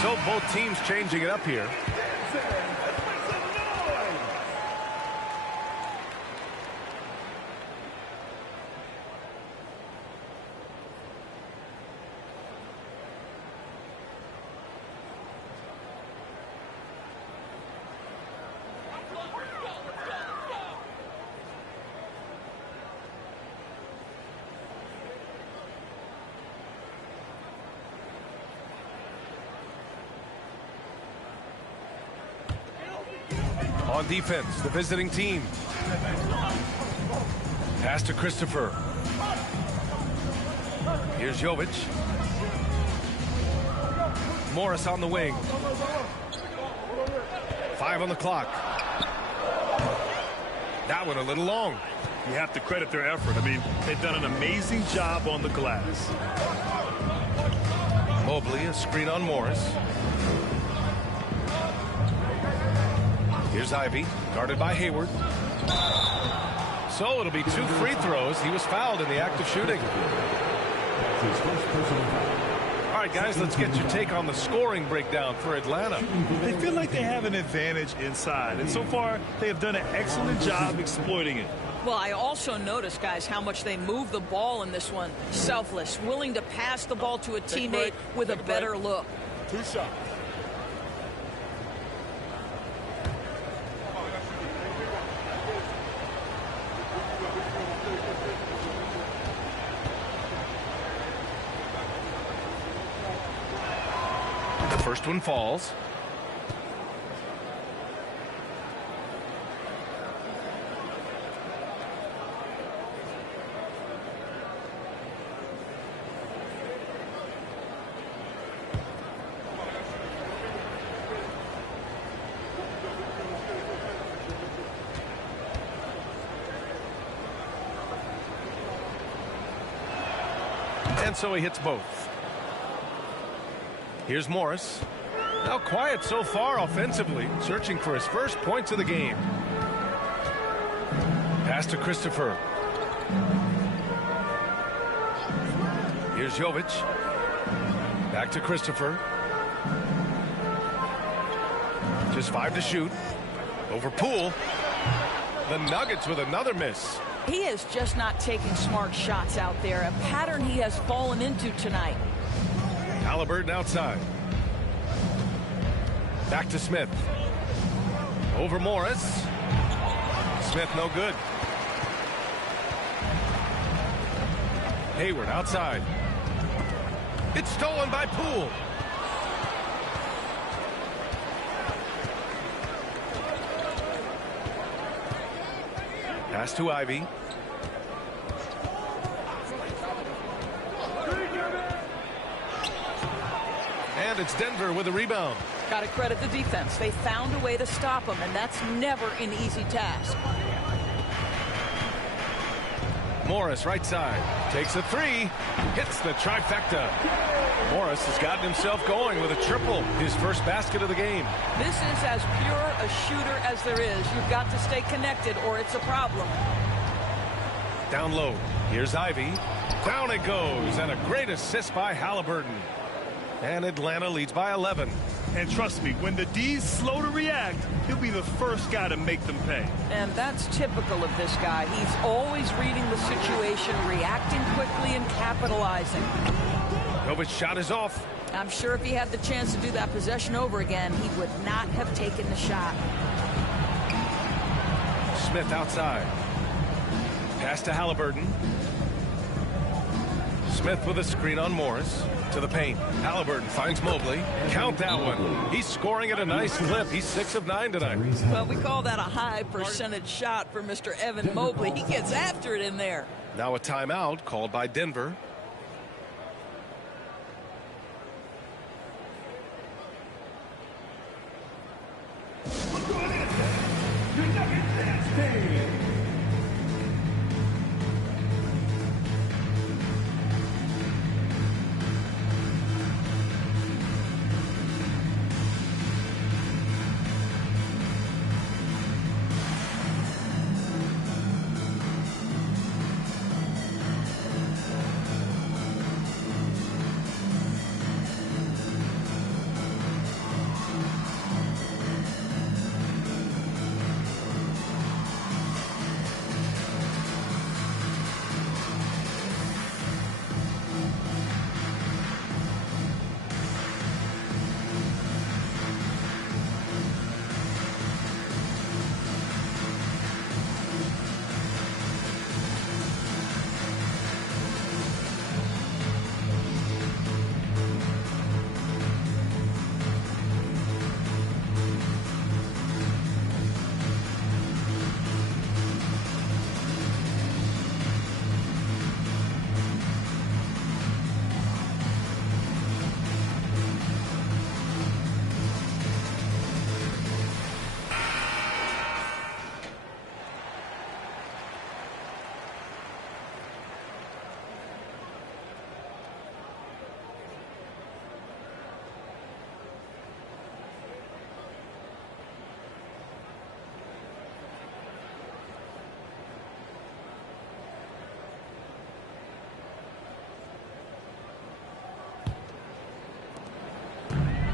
So both teams changing it up here. On defense, the visiting team. Pass to Christopher. Here's Jovic. Morris on the wing. 5 on the clock. That one a little long. You have to credit their effort. I mean, they've done an amazing job on the glass. Mobley, a screen on Morris. Here's Ivy, guarded by Hayward. So it'll be 2 free throws. He was fouled in the act of shooting. That's his first personal foul. All right, guys, let's get your take on the scoring breakdown for Atlanta. They feel like they have an advantage inside, and so far they have done an excellent job exploiting it. Well, I also noticed, guys, how much they move the ball in this one. Selfless, willing to pass the ball to a teammate with a better look. 2 shots. The first one falls. And so he hits both. Here's Morris. Now quiet so far offensively, searching for his first points of the game. Pass to Christopher. Here's Jovic. Back to Christopher. Just 5 to shoot. Over Poole. The Nuggets with another miss. He is just not taking smart shots out there, a pattern he has fallen into tonight. Halliburton outside. Back to Smith. Over Morris. Smith no good. Hayward outside. It's stolen by Poole. Pass to Ivy. And it's Denver with a rebound. Got to credit the defense. They found a way to stop him, and that's never an easy task. Morris right side. Takes a 3. Hits the trifecta. Morris has gotten himself going with a triple. His first basket of the game. This is as pure a shooter as there is. You've got to stay connected or it's a problem. Down low. Here's Ivy. Down it goes. And a great assist by Halliburton. And Atlanta leads by 11. And trust me, when the D's slow to react, he'll be the first guy to make them pay. And that's typical of this guy. He's always reading the situation, reacting quickly and capitalizing. Novic's shot is off. I'm sure if he had the chance to do that possession over again, he would not have taken the shot. Smith outside. Pass to Halliburton. Smith with a screen on Morris. To the paint. Halliburton finds Mobley. Count that one. He's scoring at a nice clip. He's 6 of 9 tonight. Well, we call that a high percentage shot for Mr. Evan Mobley. He gets after it in there. Now a timeout called by Denver.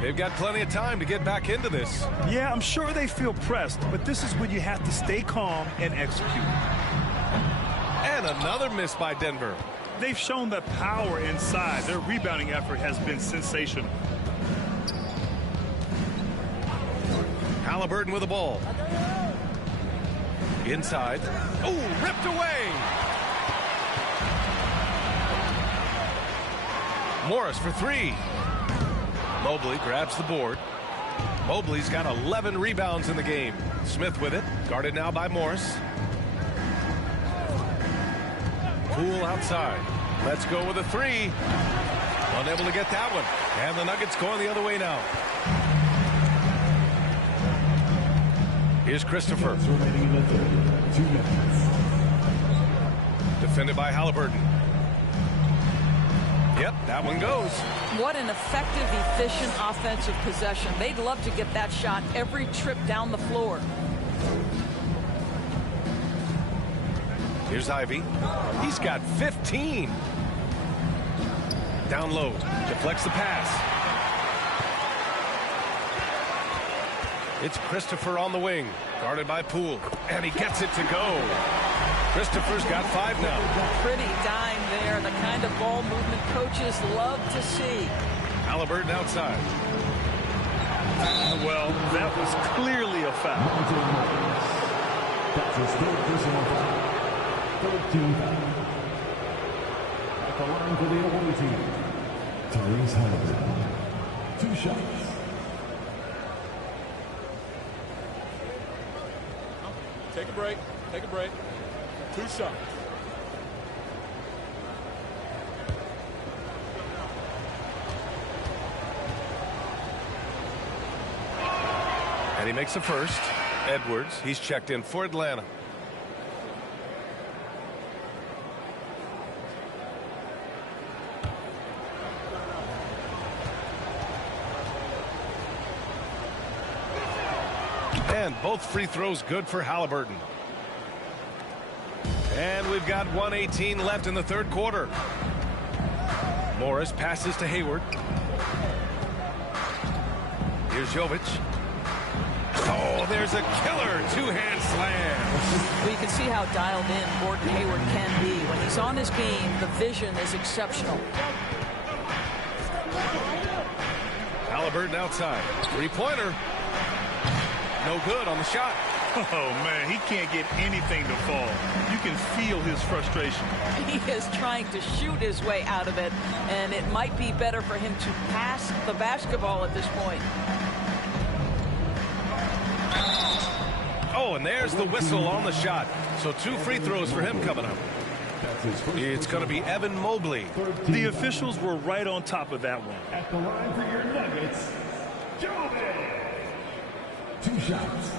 They've got plenty of time to get back into this. Yeah, I'm sure they feel pressed, but this is when you have to stay calm and execute. And another miss by Denver. They've shown that power inside. Their rebounding effort has been sensational. Halliburton with the ball. Inside. Oh, ripped away. Morris for three. Mobley grabs the board. Mobley's got 11 rebounds in the game. Smith with it. Guarded now by Morris. Poole outside. Let's go with a three. Unable to get that one. And the Nuggets going the other way now. Here's Christopher. Defended by Halliburton. Yep, that one goes. What an effective, efficient offensive possession. They'd love to get that shot every trip down the floor. Here's Ivy. He's got 15. Down low. Deflects the pass. It's Christopher on the wing. Guarded by Poole. And he gets it to go. Christopher's got 5 now. Pretty dime there. The kind of ball movement coaches love to see. Halliburton outside. Well, that was clearly a foul. That's his third personal foul. 13 foul. At the line for the away team, Tyrese Halliburton. 2 shots. Take a break. Take a break. 2 shots. And he makes the first. Edwards, he's checked in for Atlanta. And both free throws good for Halliburton. And we've got 1:18 left in the third quarter. Morris passes to Hayward. Here's Jovic. Oh, there's a killer two-hand slam. Well, you can see how dialed in Gordon Hayward can be. When he's on his game, the vision is exceptional. Halliburton outside. Three-pointer. No good on the shot. Oh, man, he can't get anything to fall. You can feel his frustration. He is trying to shoot his way out of it, and it might be better for him to pass the basketball at this point. Oh, and there's the whistle on the shot. So 2 free throws for him coming up. It's going to be Evan Mobley. The officials were right on top of that one. At the line for your Nuggets, Jovic. 2 shots.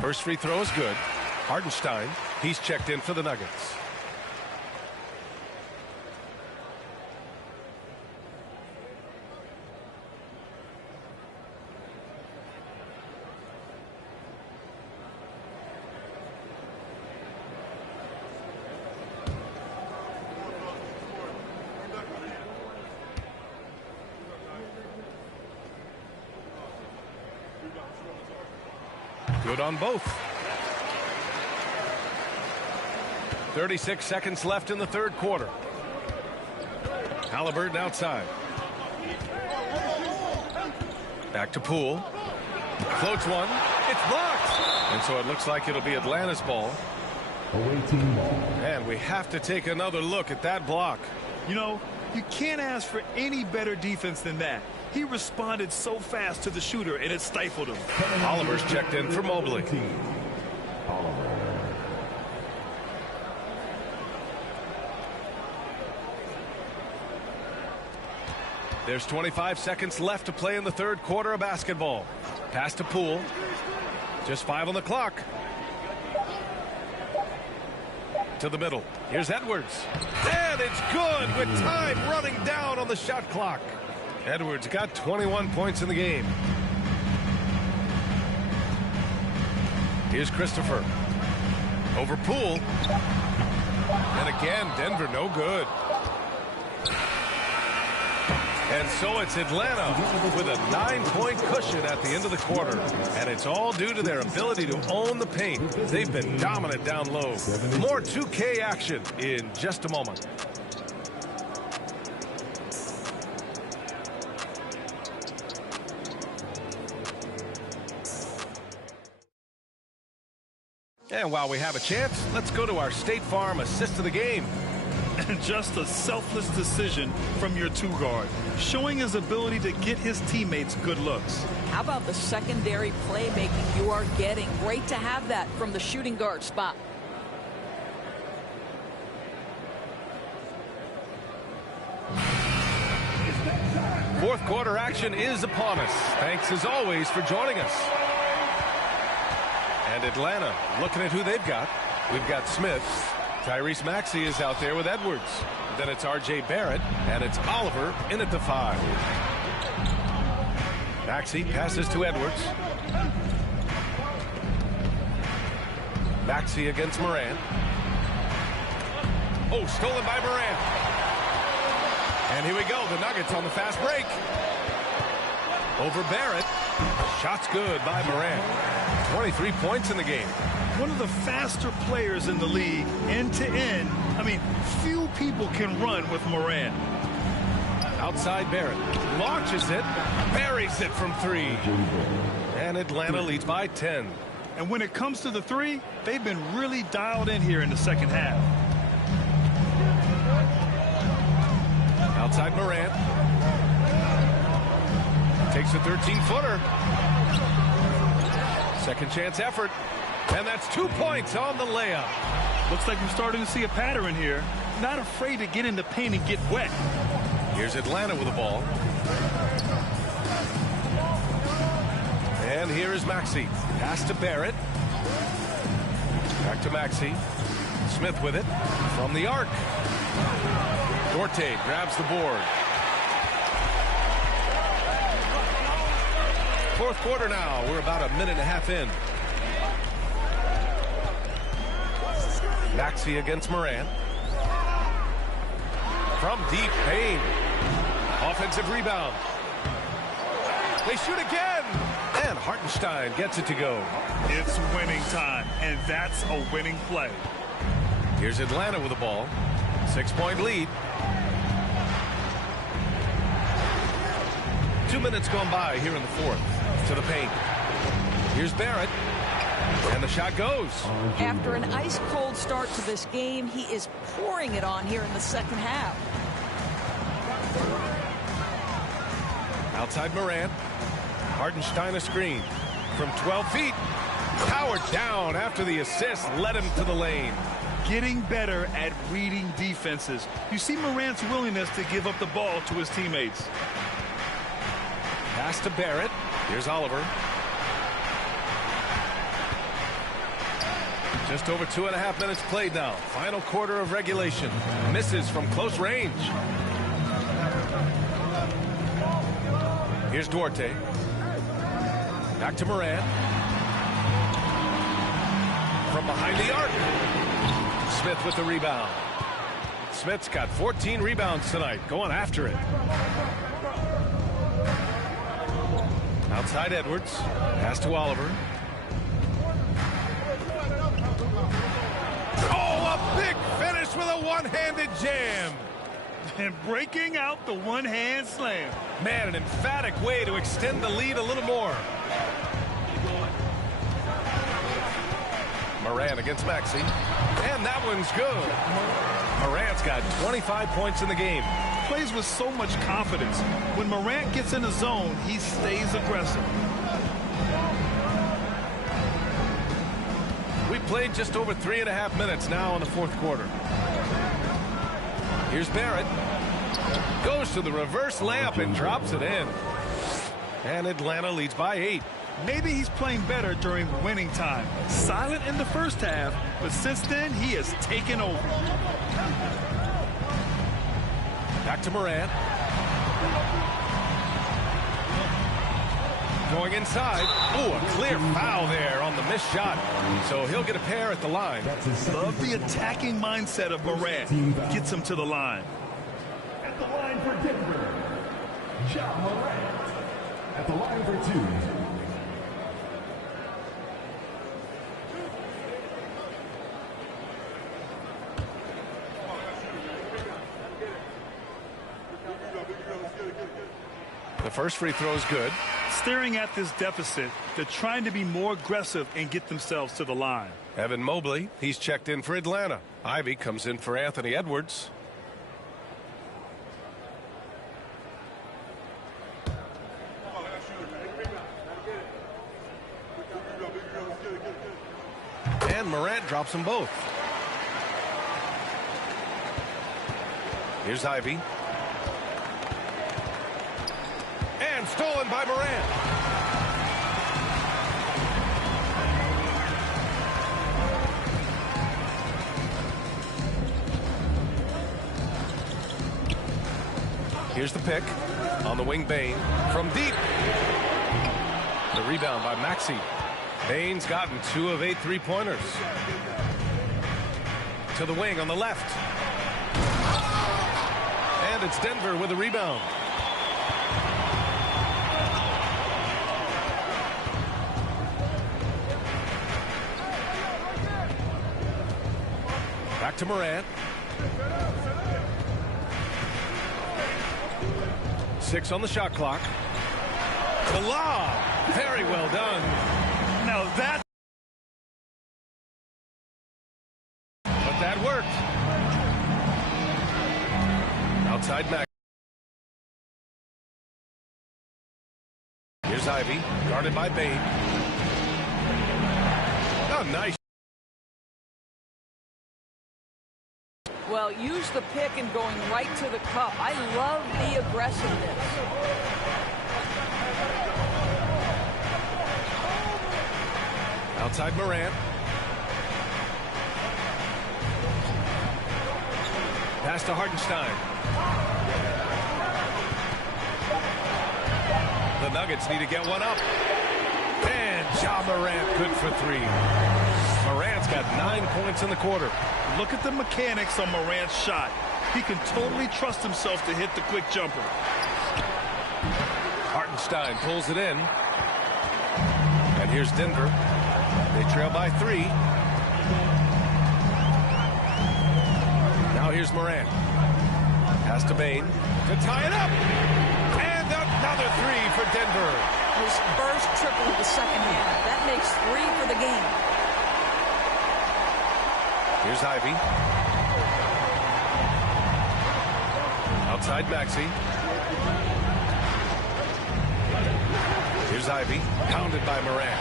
First free throw is good. Hardenstein, he's checked in for the Nuggets. Good on both. 36 seconds left in the third quarter. Halliburton outside. Back to Poole. Floats one. It's blocked. And so it looks like it'll be Atlanta's ball. Away team ball. And we have to take another look at that block. You know, you can't ask for any better defense than that. He responded so fast to the shooter, and it stifled him. Oliver's checked in for Mobley. There's 25 seconds left to play in the third quarter of basketball. Pass to Poole. Just 5 on the clock. To the middle. Here's Edwards. And it's good with time running down on the shot clock. Edwards got 21 points in the game. Here's Christopher. Over Poole. And again, Denver no good. And so it's Atlanta with a 9-point cushion at the end of the quarter. And it's all due to their ability to own the paint. They've been dominant down low. More 2K action in just a moment. And while we have a chance, let's go to our State Farm assist of the game. And just a selfless decision from your two-guard, showing his ability to get his teammates good looks. How about the secondary playmaking you are getting? Great to have that from the shooting guard spot. Fourth quarter action is upon us. Thanks as always for joining us. And Atlanta looking at who they've got. We've got Smith. Tyrese Maxey is out there with Edwards. Then it's R.J. Barrett, and it's Oliver in at the 5. Maxey passes to Edwards. Maxey against Morant. Oh, stolen by Morant. And here we go, the Nuggets on the fast break. Over Barrett. Shot's good by Morant. 23 points in the game. One of the faster players in the league, end to end. I mean, few people can run with Morant. Outside Barrett. Launches it. Buries it from 3. And Atlanta leads by 10. And when it comes to the 3, they've been really dialed in here in the second half. Outside Morant. Takes a 13-footer. Second chance effort. And that's 2 points on the layup. Looks like we're starting to see a pattern here. Not afraid to get in the paint and get wet. Here's Atlanta with the ball. And here is Maxey. Pass to Barrett. Back to Maxey. Smith with it. From the arc. Duarte grabs the board. Fourth quarter now. We're about a minute and a half in. Maxey against Morant. From deep, Payne. Offensive rebound. They shoot again. And Hartenstein gets it to go. It's winning time, and that's a winning play. Here's Atlanta with the ball. 6-point lead. 2 minutes gone by here in the fourth. To the paint. Here's Barrett. And the shot goes. After an ice-cold start to this game, he is pouring it on here in the second half. Outside Morant. Hartenstein a screen. From 12 feet. Powered down after the assist led him to the lane. Getting better at reading defenses. You see Morant's willingness to give up the ball to his teammates. Pass to Barrett. Here's Oliver. Just over 2.5 minutes played now. Final quarter of regulation. Misses from close range. Here's Duarte. Back to Morant. From behind the arc. Smith with the rebound. Smith's got 14 rebounds tonight. Going after it. Outside Edwards. Pass to Oliver. Oh, a big finish with a one-handed jam. And breaking out the one-hand slam. Man, an emphatic way to extend the lead a little more. Morant against Maxey. And that one's good. Morant's got 25 points in the game. Plays with so much confidence. When Morant gets in the zone, he stays aggressive. We played just over 3.5 minutes now in the fourth quarter. Here's Barrett. Goes to the reverse layup and drops it in. And Atlanta leads by 8. Maybe he's playing better during winning time. Silent in the first half, but since then, he has taken over. Back to Morant. Going inside. Oh, a clear foul there on the missed shot. So he'll get a pair at the line. Love the attacking mindset of Morant. Gets him to the line. At the line for Denver, Ja Morant. At the line for 2. The first free throw is good. Staring at this deficit, they're trying to be more aggressive and get themselves to the line. Evan Mobley, he's checked in for Atlanta. Ivy comes in for Anthony Edwards. And Morant drops them both. Here's Ivy. And stolen by Morant. Here's the pick. On the wing, Bane. From deep. The rebound by Maxey. Bane's gotten 2 of 8 3-pointers. To the wing on the left. And it's Denver with a rebound. Back to Morant. 6 on the shot clock. The lob. Very well done. Now that... But that worked. Outside Max. Here's Ivy. Guarded by Bane. Oh, nice. Well, use the pick and going right to the cup. I love the aggressiveness. Outside Morant. Pass to Hartenstein. The Nuggets need to get one up. And Ja Morant good for 3. Morant's got 9 points in the quarter. Look at the mechanics on Morant's shot. He can totally trust himself to hit the quick jumper. Hartenstein pulls it in. And here's Denver. They trail by 3. Now here's Morant. Pass to Bane to tie it up. And another 3 for Denver. His first triple of the second half. That makes 3 for the game. Here's Ivy. Outside Maxey. Here's Ivy. Pounded by Morant.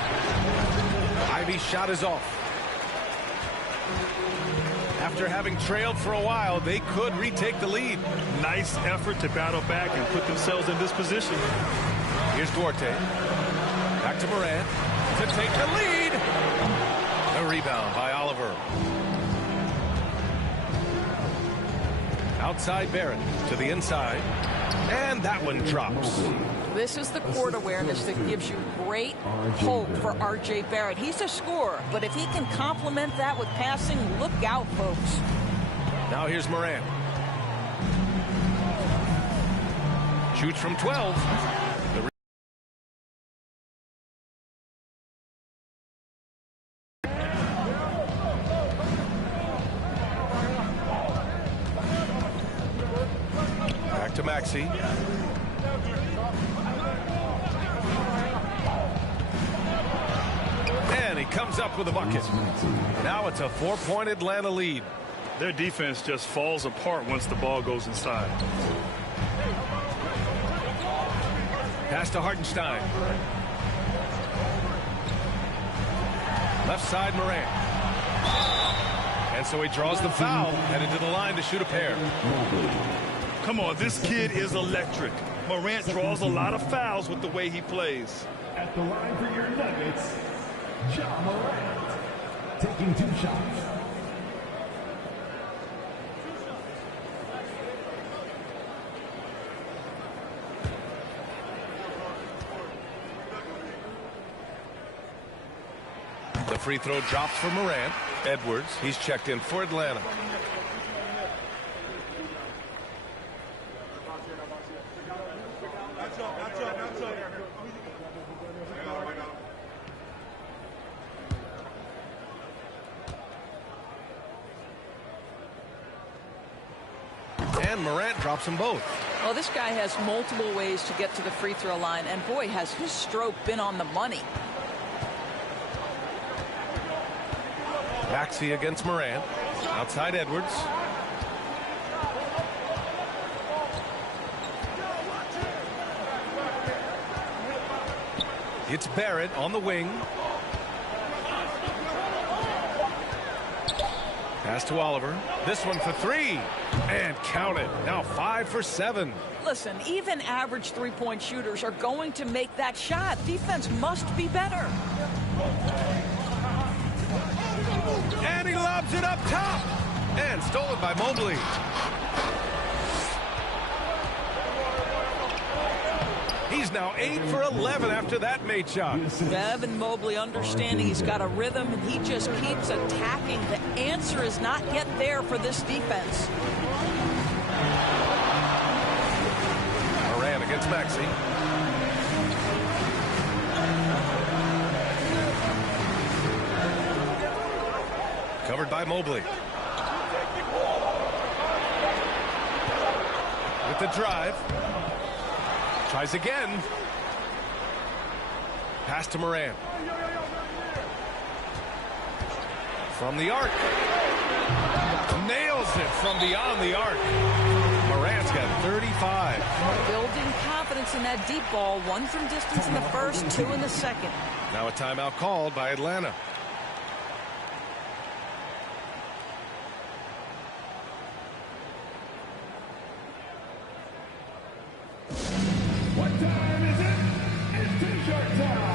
Ivy's shot is off. After having trailed for a while, they could retake the lead. Nice effort to battle back and put themselves in this position. Here's Duarte. Back to Morant to take the lead. The rebound by Oliver. Outside Barrett to the inside. And that one drops. This is the court awareness that gives you great hope for R.J. Barrett. He's a scorer, but if he can complement that with passing, look out, folks. Now here's Morant. Shoots from 12. Back to Maxey. And he comes up with a bucket. Now it's a 4-point Atlanta lead. Their defense just falls apart once the ball goes inside. Pass to Hartenstein. Left side Morant. And so he draws the foul, headed to the line to shoot a pair. Come on, this kid is electric. Morant draws a lot of fouls with the way he plays. At the line for your Nuggets, Ja Morant, taking 2 shots. The free throw drops for Morant. Edwards, he's checked in for Atlanta. And Morant drops them both. Well, this guy has multiple ways to get to the free throw line, and boy, has his stroke been on the money. Maxey against Morant. Outside Edwards. It's Barrett on the wing. Pass to Oliver. This one for 3. And count it. Now 5 for 7. Listen, even average three-point shooters are going to make that shot. Defense must be better. And he lobs it up top. And stolen by Mobley. He's now 8 for 11 after that made shot. Evan Mobley understanding he's got a rhythm, and he just keeps attacking. The answer is not yet there for this defense. Morant against Maxey. Covered by Mobley. With the drive. Tries again. Pass to Morant. From the arc. Nails it from beyond the arc. Morant's got 35. Building confidence in that deep ball. 1 from distance in the first, 2 in the second. Now a timeout called by Atlanta. What time is it? It's T-shirt time!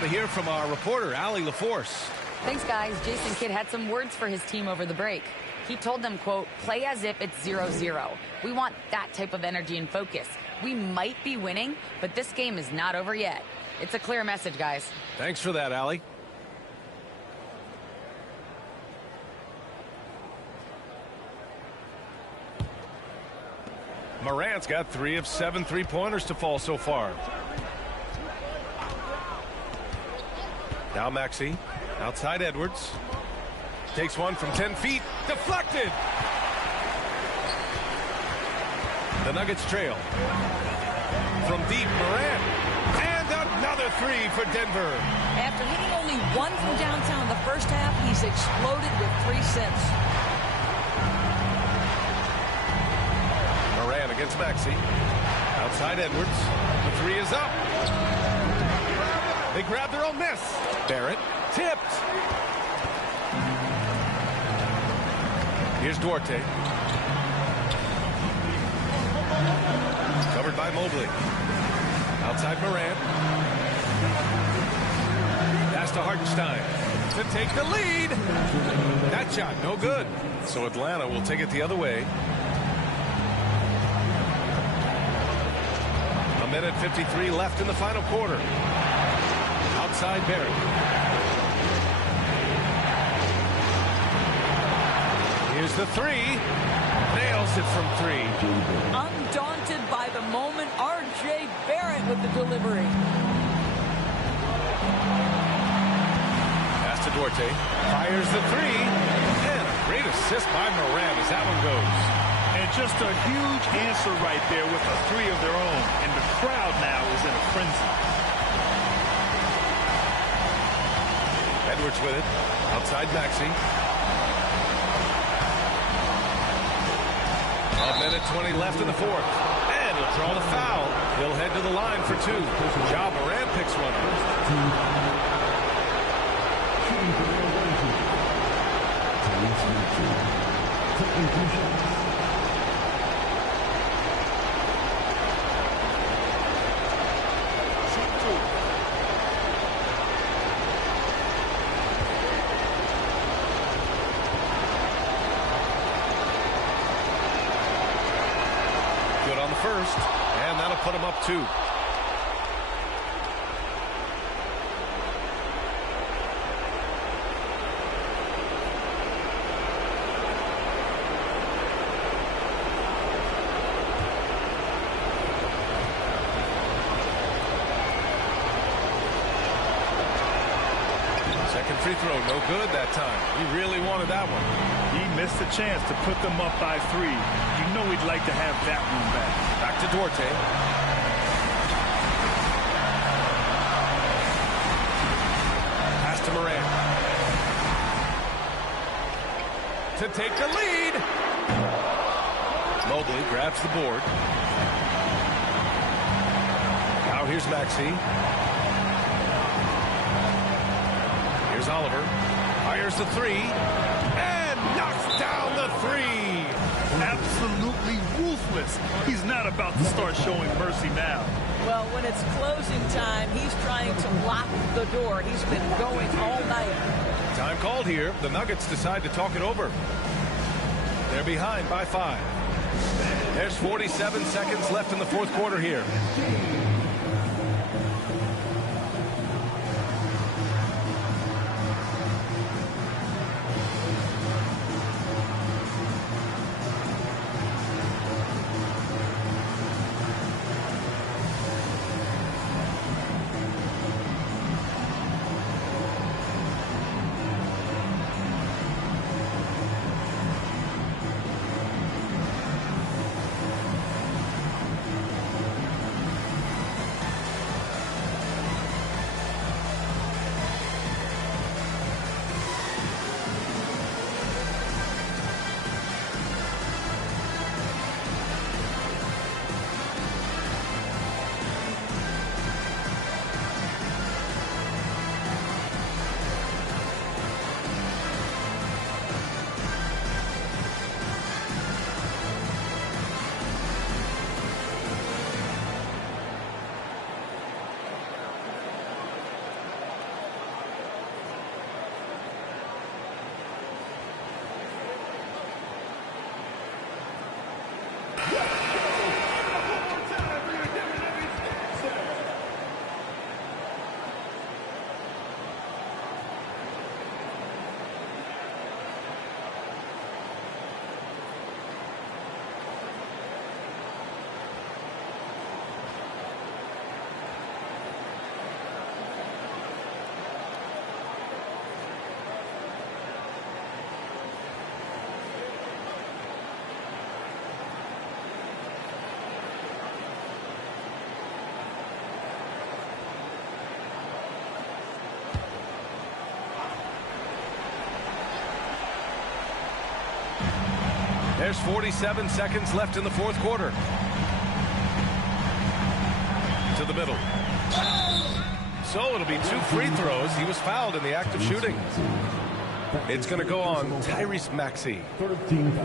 To hear from our reporter, Allie LaForce. Thanks, guys. Jason Kidd had some words for his team over the break. He told them, quote, play as if it's 0-0. We want that type of energy and focus. We might be winning, but this game is not over yet. It's a clear message, guys. Thanks for that, Allie. Morant's got 3 of 7 three-pointers to fall so far. Now Maxey, outside Edwards. Takes one from 10 feet, deflected! The Nuggets trail. From deep, Morant. And another 3 for Denver. After hitting only 1 from downtown in the first half, he's exploded with 3 since. Morant against Maxey. Outside Edwards. The 3 is up. They grab their own miss. Barrett tipped. Here's Duarte. Covered by Mobley. Outside Moran. Pass to Hartenstein to take the lead. That shot, no good. So Atlanta will take it the other way. A minute 53 left in the final quarter. Outside Barrett. Here's the three. Nails it from three. Undaunted by the moment, R.J. Barrett with the delivery. Pass to Duarte. Fires the three. And a great assist by Moran as that one goes. And just a huge answer right there with a three of their own. And the crowd now is in a frenzy. Edwards with it. Outside Maxey. A minute 20 left in the fourth. And he'll draw the foul. He'll head to the line for two. Ja Morant picks one up. Shooting for their way team. Tyrese Maxey. Taking 2 shots. First, and that'll put him up 2. Second free throw, no good that time. He really wanted that one. He missed a chance to put them up by 3. You know he'd like to have that one back. Back to Duarte. Pass to Moran. To take the lead. Mobley grabs the board. Now here's Maxey. Here's Oliver. Fires the three. And knocks down the three. Absolutely ruthless. He's not about to start showing mercy now. Well, when it's closing time, he's trying to lock the door. He's been going all night. Time called here. The Nuggets decide to talk it over. They're behind by 5. There's 47 seconds left in the fourth quarter here. There's 47 seconds left in the fourth quarter. To the middle. So it'll be 2 free throws. He was fouled in the act of shooting. It's going to go on Tyrese Maxey. 13 foul.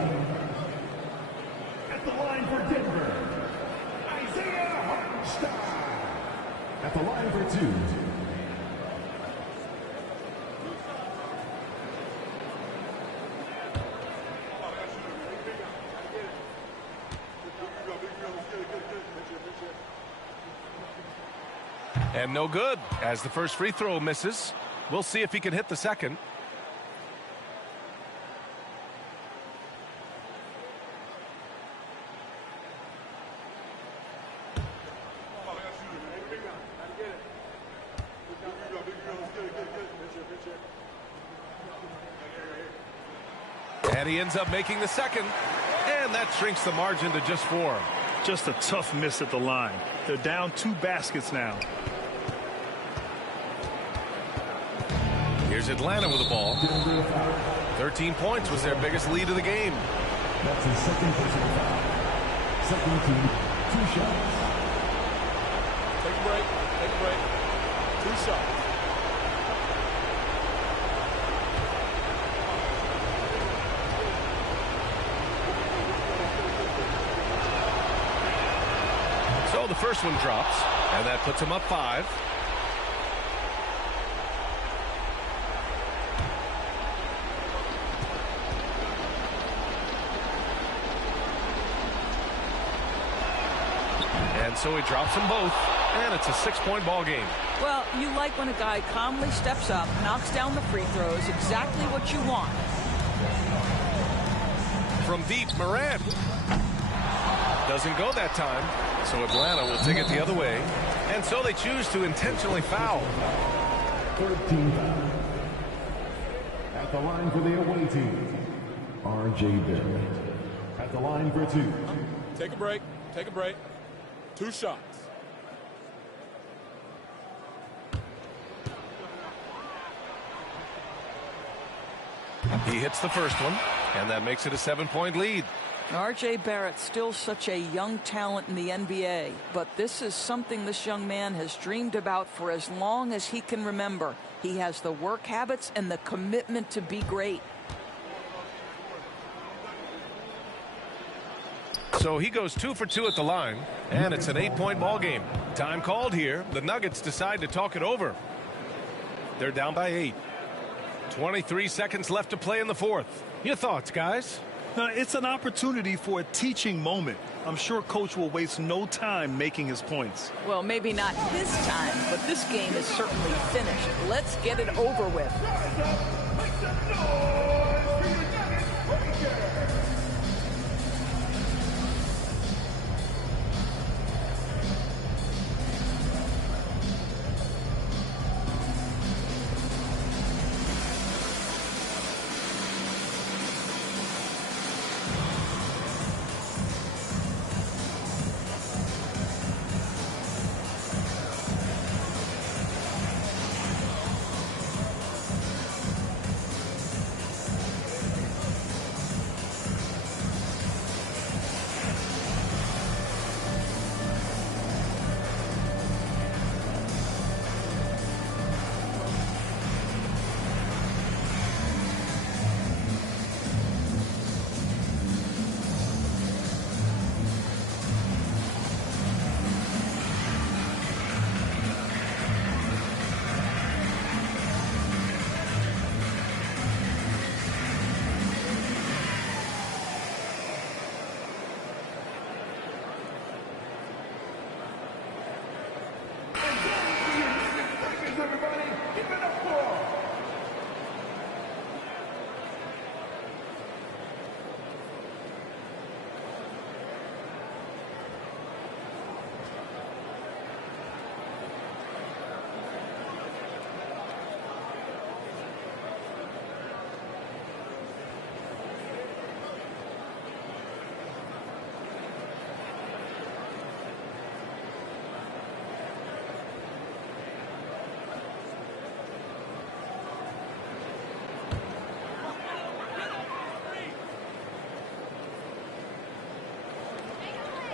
At the line for Denver, Isaiah Hartenstein. for 2. And no good, as the first free throw misses. We'll see if he can hit the second. And he ends up making the second. And that shrinks the margin to just 4. Just a tough miss at the line. They're down 2 baskets now. Here's Atlanta with the ball. 13 points was their biggest lead of the game. That's his second personal foul. Second team, 2 shots. Take a break. Take a break. 2 shots. So the first one drops, and that puts him up 5. And so he drops them both, and it's a 6-point ball game. Well, you like when a guy calmly steps up, knocks down the free throws, exactly what you want. From deep, Morant. Doesn't go that time, so Atlanta will take it the other way. And so they choose to intentionally foul. 13 foul. At the line for the away team, R.J. Barrett. At the line for 2. Take a break. Take a break. 2 shots. He hits the first one, and that makes it a 7-point lead. R.J. Barrett, still such a young talent in the NBA, but this is something this young man has dreamed about for as long as he can remember. He has the work habits and the commitment to be great. So he goes 2 for 2 at the line, and it's an 8-point ball game. Time called here. The Nuggets decide to talk it over. They're down by 8. 23 seconds left to play in the fourth. Your thoughts, guys? It's an opportunity for a teaching moment. I'm sure Coach will waste no time making his points. Well, maybe not his time, but this game is certainly finished. Let's get it over with.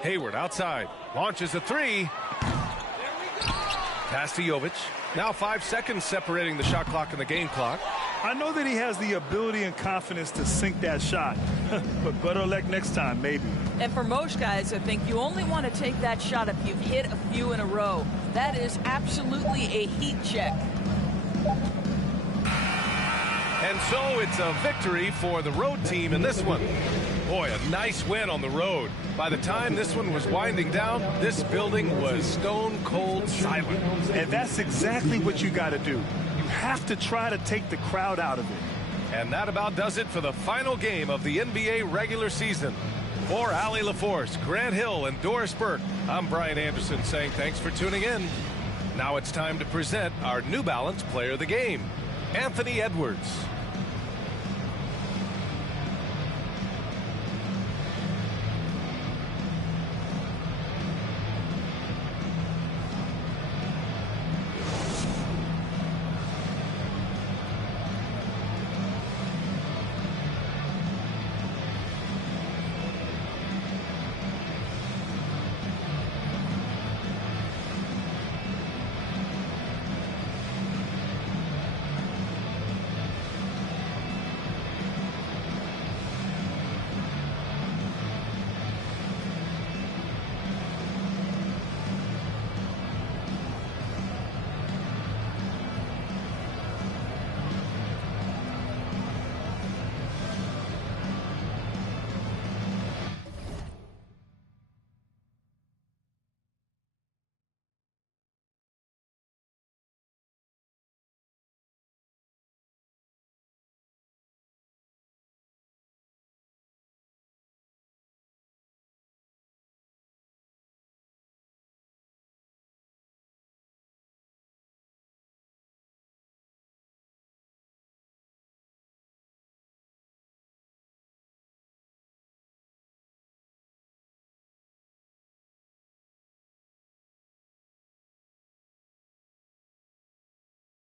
Hayward outside. Launches a 3. Pass to Jovic. Now 5 seconds separating the shot clock and the game clock. I know that he has the ability and confidence to sink that shot, but better luck next time, maybe. And for most guys, I think you only want to take that shot if you've hit a few in a row. That is absolutely a heat check. And so it's a victory for the road team in this one. Boy, a nice win on the road. By the time this one was winding down, this building was stone cold silent. And that's exactly what you got to do. You have to try to take the crowd out of it. And that about does it for the final game of the NBA regular season. For Allie LaForce, Grant Hill, and Doris Burke, I'm Brian Anderson saying thanks for tuning in. Now it's time to present our New Balance Player of the Game, Anthony Edwards.